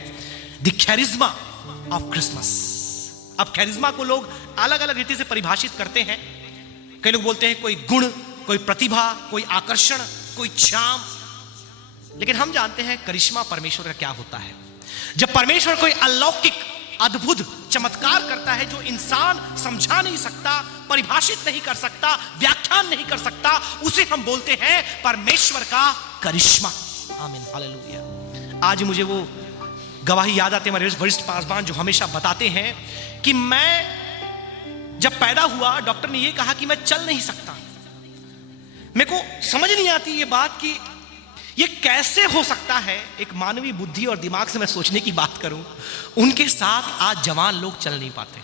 द कैरिज्मा ऑफ क्रिसमस। अब कैरिज्मा को लोग अलग अलग रीति से परिभाषित करते हैं। कई लोग बोलते हैं कोई गुण, कोई प्रतिभा, कोई आकर्षण, कोई चाम। लेकिन हम जानते हैं करिश्मा परमेश्वर का क्या होता है। जब परमेश्वर कोई अलौकिक, अद्भुत चमत्कार करता है जो इंसान समझा नहीं सकता, परिभाषित नहीं कर सकता, व्याख्यान नहीं कर सकता, उसे हम बोलते हैं परमेश्वर का करिश्मा। आमीन, हालेलुया। आज मुझे वो गवाही याद आते हमारे वरिष्ठ पासवान जो हमेशा बताते हैं कि मैं जब पैदा हुआ डॉक्टर ने ये कहा कि मैं चल नहीं सकता। मेरे को समझ नहीं आती ये बात कि ये कैसे हो सकता है। एक मानवीय बुद्धि और दिमाग से मैं सोचने की बात करूं, उनके साथ आज जवान लोग चल नहीं पाते।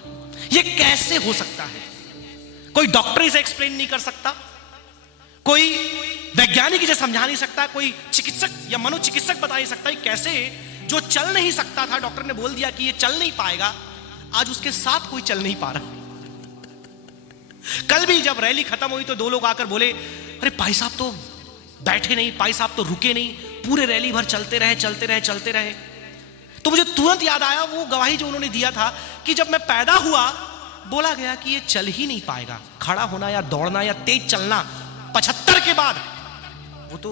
ये कैसे हो सकता है? कोई डॉक्टर इसे एक्सप्लेन नहीं कर सकता, कोई वैज्ञानिक इसे समझा नहीं सकता, कोई चिकित्सक या मनोचिकित्सक बता नहीं सकता कैसे जो चल नहीं सकता था, डॉक्टर ने बोल दिया कि ये चल नहीं पाएगा, आज उसके साथ कोई चल नहीं पा रहा। कल भी जब रैली खत्म हुई तो 2 लोग आकर बोले, अरे भाई साहब तो बैठे नहीं, भाई साहब तो रुके नहीं, पूरे रैली भर चलते रहे। तो मुझे तुरंत याद आया वो गवाही जो उन्होंने दिया था कि जब मैं पैदा हुआ बोला गया कि ये चल ही नहीं पाएगा। खड़ा होना या दौड़ना या तेज चलना 75 के बाद वो तो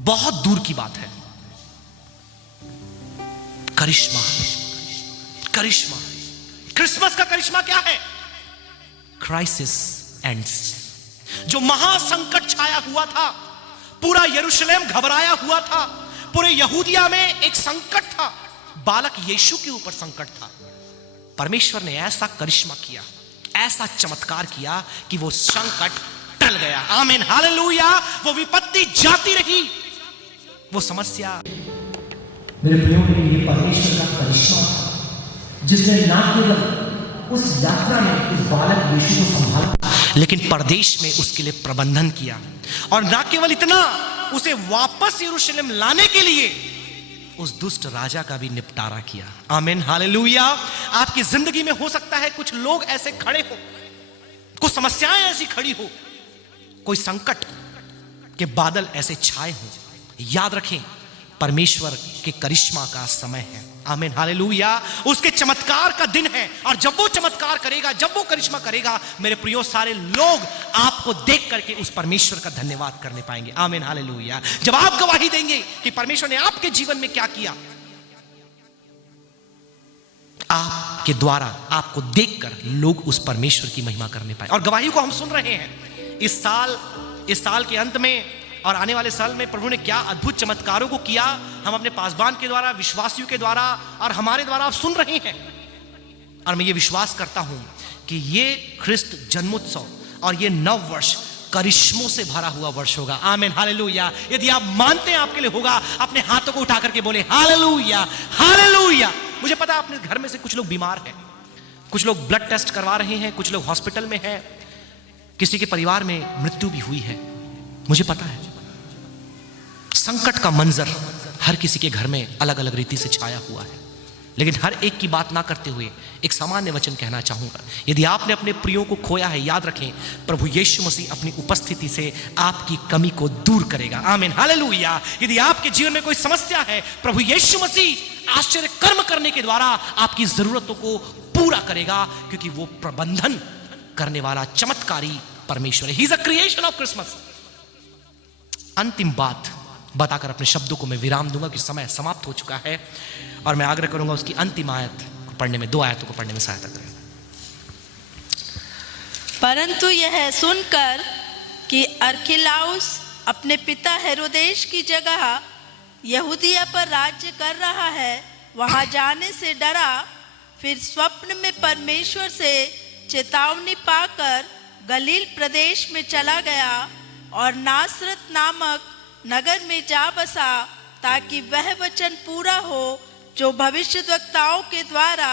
बहुत दूर की बात है। करिश्मा, क्रिसमस का करिश्मा क्या है? Crisis ends. जो महासंकट छाया हुआ था, पूरा यरूशलेम घबराया हुआ था, पूरे यहूदिया में एक संकट था, बालक यीशु के ऊपर संकट था। परमेश्वर ने ऐसा करिश्मा किया, ऐसा चमत्कार किया कि वो संकट टल गया। आमीन, हालेलुया। वो विपत्ति जाती रही, वो समस्या। मेरे प्रियो के लिए परमेश्वर का करिश्मा था, जिसने ना केवल उस यात्रा में उस बालक यीशु को संभाला, लेकिन परदेश में उसके लिए प्रबंधन किया, और ना केवल इतना, उसे वापस यरूशलेम लाने के लिए उस दुष्ट राजा का भी निपटारा किया। आमीन, हालेलुया। आपकी जिंदगी में हो सकता है कुछ लोग ऐसे खड़े हो, कुछ समस्याएं ऐसी खड़ी हो, कोई संकट के बादल ऐसे छाए हो। याद रखें, परमेश्वर के करिश्मा का समय है। आमीन, हालेलुया। उसके चमत्कार का दिन है, और जब वो चमत्कार करेगा, जब वो करिश्मा करेगा, मेरे प्रियो, सारे लोग आपको देख करके उस परमेश्वर का धन्यवाद करने पाएंगे। आमीन, हालेलुया। जब आप गवाही देंगे कि परमेश्वर ने आपके जीवन में क्या किया, आपके द्वारा आपको देखकर लोग उस परमेश्वर की महिमा करने पाए। और गवाही को हम सुन रहे हैं इस साल के अंत में और आने वाले साल में प्रभु ने क्या अद्भुत चमत्कारों को किया, हम अपने पासबान के द्वारा, विश्वासियों के द्वारा और हमारे द्वारा आप सुन रहे हैं। और मैं ये विश्वास करता हूं कि ये ख्रिस्त जन्मोत्सव और ये नव वर्ष करिश्मों से भरा हुआ वर्ष होगा। आमीन, हालेलुया। यदि आप मानते हैं आपके लिए होगा, अपने हाथों को उठा करके बोले हालेलुया, हालेलुया। मुझे पता है अपने घर में से कुछ लोग बीमार हैं, कुछ लोग ब्लड टेस्ट करवा रहे हैं, कुछ लोग हॉस्पिटल में हैं, किसी के परिवार में मृत्यु भी हुई है। मुझे पता है संकट का मंजर हर किसी के घर में अलग अलग रीति से छाया हुआ है, लेकिन हर एक की बात ना करते हुए एक सामान्य वचन कहना चाहूंगा। यदि आपने अपने प्रियों को खोया है, याद रखें, प्रभु यीशु मसीह अपनी उपस्थिति से आपकी कमी को दूर करेगा। आमीन, हालेलुया। यदि आपके जीवन में कोई समस्या है, प्रभु यीशु मसीह आश्चर्य कर्म करने के द्वारा आपकी जरूरतों को पूरा करेगा, क्योंकि वो प्रबंधन करने वाला चमत्कारी परमेश्वर है। He is a creation of Christmas. अंतिम बात बताकर अपने शब्दों को मैं विराम दूंगा कि समय समाप्त हो चुका है, और मैं आग्रह करूंगा उसकी अंतिम आयत को पढ़ने में, 2 आयतों को पढ़ने में सहायता करें। परंतु यह सुनकर कि अरखिलाउस अपने पिता हेरोदेश की जगह यहूदिया पर राज्य कर रहा है, वहां जाने से डरा। फिर स्वप्न में परमेश्वर से चेतावनी पाकर गलील प्रदेश में चला गया और नासरत नामक नगर में जा बसा, ताकि वह वचन पूरा हो जो भविष्यद्वक्ताओं के द्वारा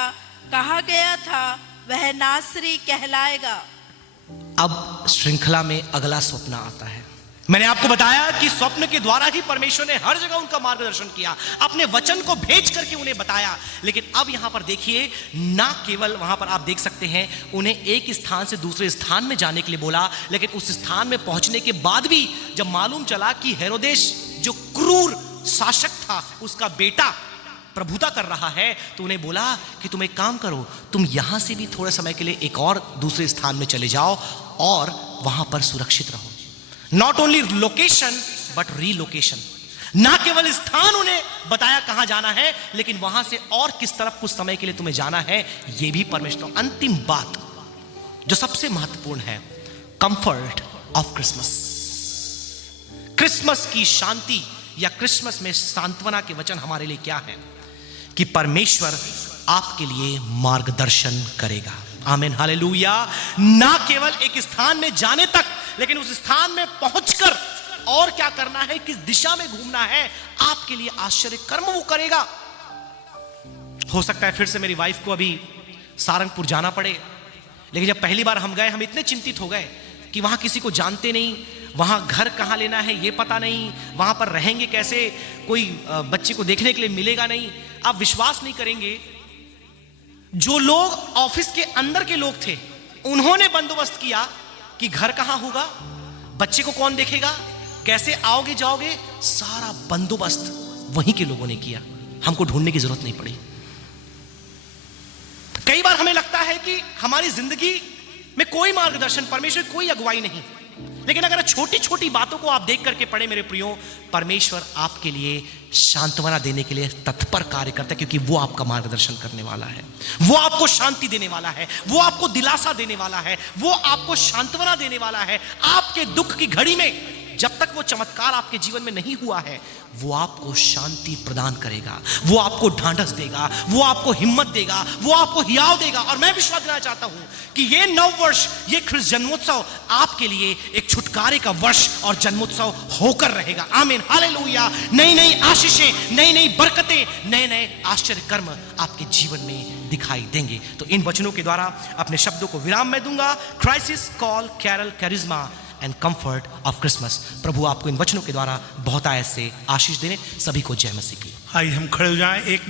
कहा गया था, वह नासरी कहलाएगा। अब श्रृंखला में अगला स्वप्न आता है। मैंने आपको बताया कि स्वप्न के द्वारा ही परमेश्वर ने हर जगह उनका मार्गदर्शन किया, अपने वचन को भेज करके उन्हें बताया। लेकिन अब यहां पर देखिए, ना केवल वहां पर आप देख सकते हैं उन्हें एक स्थान से दूसरे स्थान में जाने के लिए बोला, लेकिन उस स्थान में पहुंचने के बाद भी जब मालूम चला कि हेरोदेश जो क्रूर शासक था, उसका बेटा प्रभुता कर रहा है, तो उन्हें बोला कि तुम एक काम करो, तुम यहां से भी थोड़े समय के लिए एक और दूसरे स्थान में चले जाओ और वहां पर सुरक्षित रहो। Not only location but relocation. ना केवल स्थान उन्हें बताया कहां जाना है, लेकिन वहां से और किस तरफ कुछ समय के लिए तुम्हें जाना है, यह भी परमेश्वर। अंतिम बात जो सबसे महत्वपूर्ण है, कंफर्ट ऑफ क्रिसमस। क्रिसमस की शांति या क्रिसमस में सांत्वना के वचन हमारे लिए क्या है कि परमेश्वर आपके लिए मार्गदर्शन करेगा। आमीन, हालेलुया। ना केवल एक स्थान में जाने तक, लेकिन उस स्थान में पहुंचकर और क्या करना है, किस दिशा में घूमना है, आपके लिए आश्चर्य कर्म वो करेगा। हो सकता है फिर से मेरी वाइफ को अभी सारंगपुर जाना पड़े, लेकिन जब पहली बार हम गए हम इतने चिंतित हो गए कि वहां किसी को जानते नहीं, वहां घर कहां लेना है ये पता नहीं, वहां पर रहेंगे कैसे, कोई बच्चे को देखने के लिए मिलेगा नहीं। आप विश्वास नहीं करेंगे, जो लोग ऑफिस के अंदर के लोग थे उन्होंने बंदोबस्त किया कि घर कहां होगा, बच्चे को कौन देखेगा, कैसे आओगे जाओगे, सारा बंदोबस्त वहीं के लोगों ने किया। हमको ढूंढने की जरूरत नहीं पड़ी। कई बार हमें लगता है कि हमारी जिंदगी में कोई मार्गदर्शन, परमेश्वर कोई अगुवाई नहीं, लेकिन अगर छोटी छोटी बातों को आप देख करके पढ़े मेरे प्रियो, परमेश्वर आपके लिए सांत्वना देने के लिए तत्पर कार्य करता है, क्योंकि वो आपका मार्गदर्शन करने वाला है, वो आपको शांति देने वाला है, वो आपको दिलासा देने वाला है, वो आपको सांत्वना देने वाला है। आपके दुख की घड़ी में जब तक वो चमत्कार आपके जीवन में नहीं हुआ है, वो आपको शांति प्रदान करेगा, वो आपको ढांढस देगा, वो आपको हिम्मत देगा, वो आपको हियाव देगा। और मैं विश्वास देना चाहता हूं कि ये नव वर्ष, ये ख्रिस्त जन्मोत्सव आपके लिए एक छुटकारे का वर्ष और जन्मोत्सव होकर रहेगा। आमीन, हालेलुया। नई नई आशीषें, नई नई बरकतें, नए नए आश्चर्य कर्म आपके जीवन में दिखाई देंगे। तो इन वचनों के द्वारा अपने शब्दों को विराम मैं दूंगा। Crisis, call, carol, charisma and comfort of Christmas. प्रभु आपको इन वचनों के द्वारा बहुत आयत से आशीष देने। सभी को जय मसीह की। आइए हम खड़े हो जाएं। एक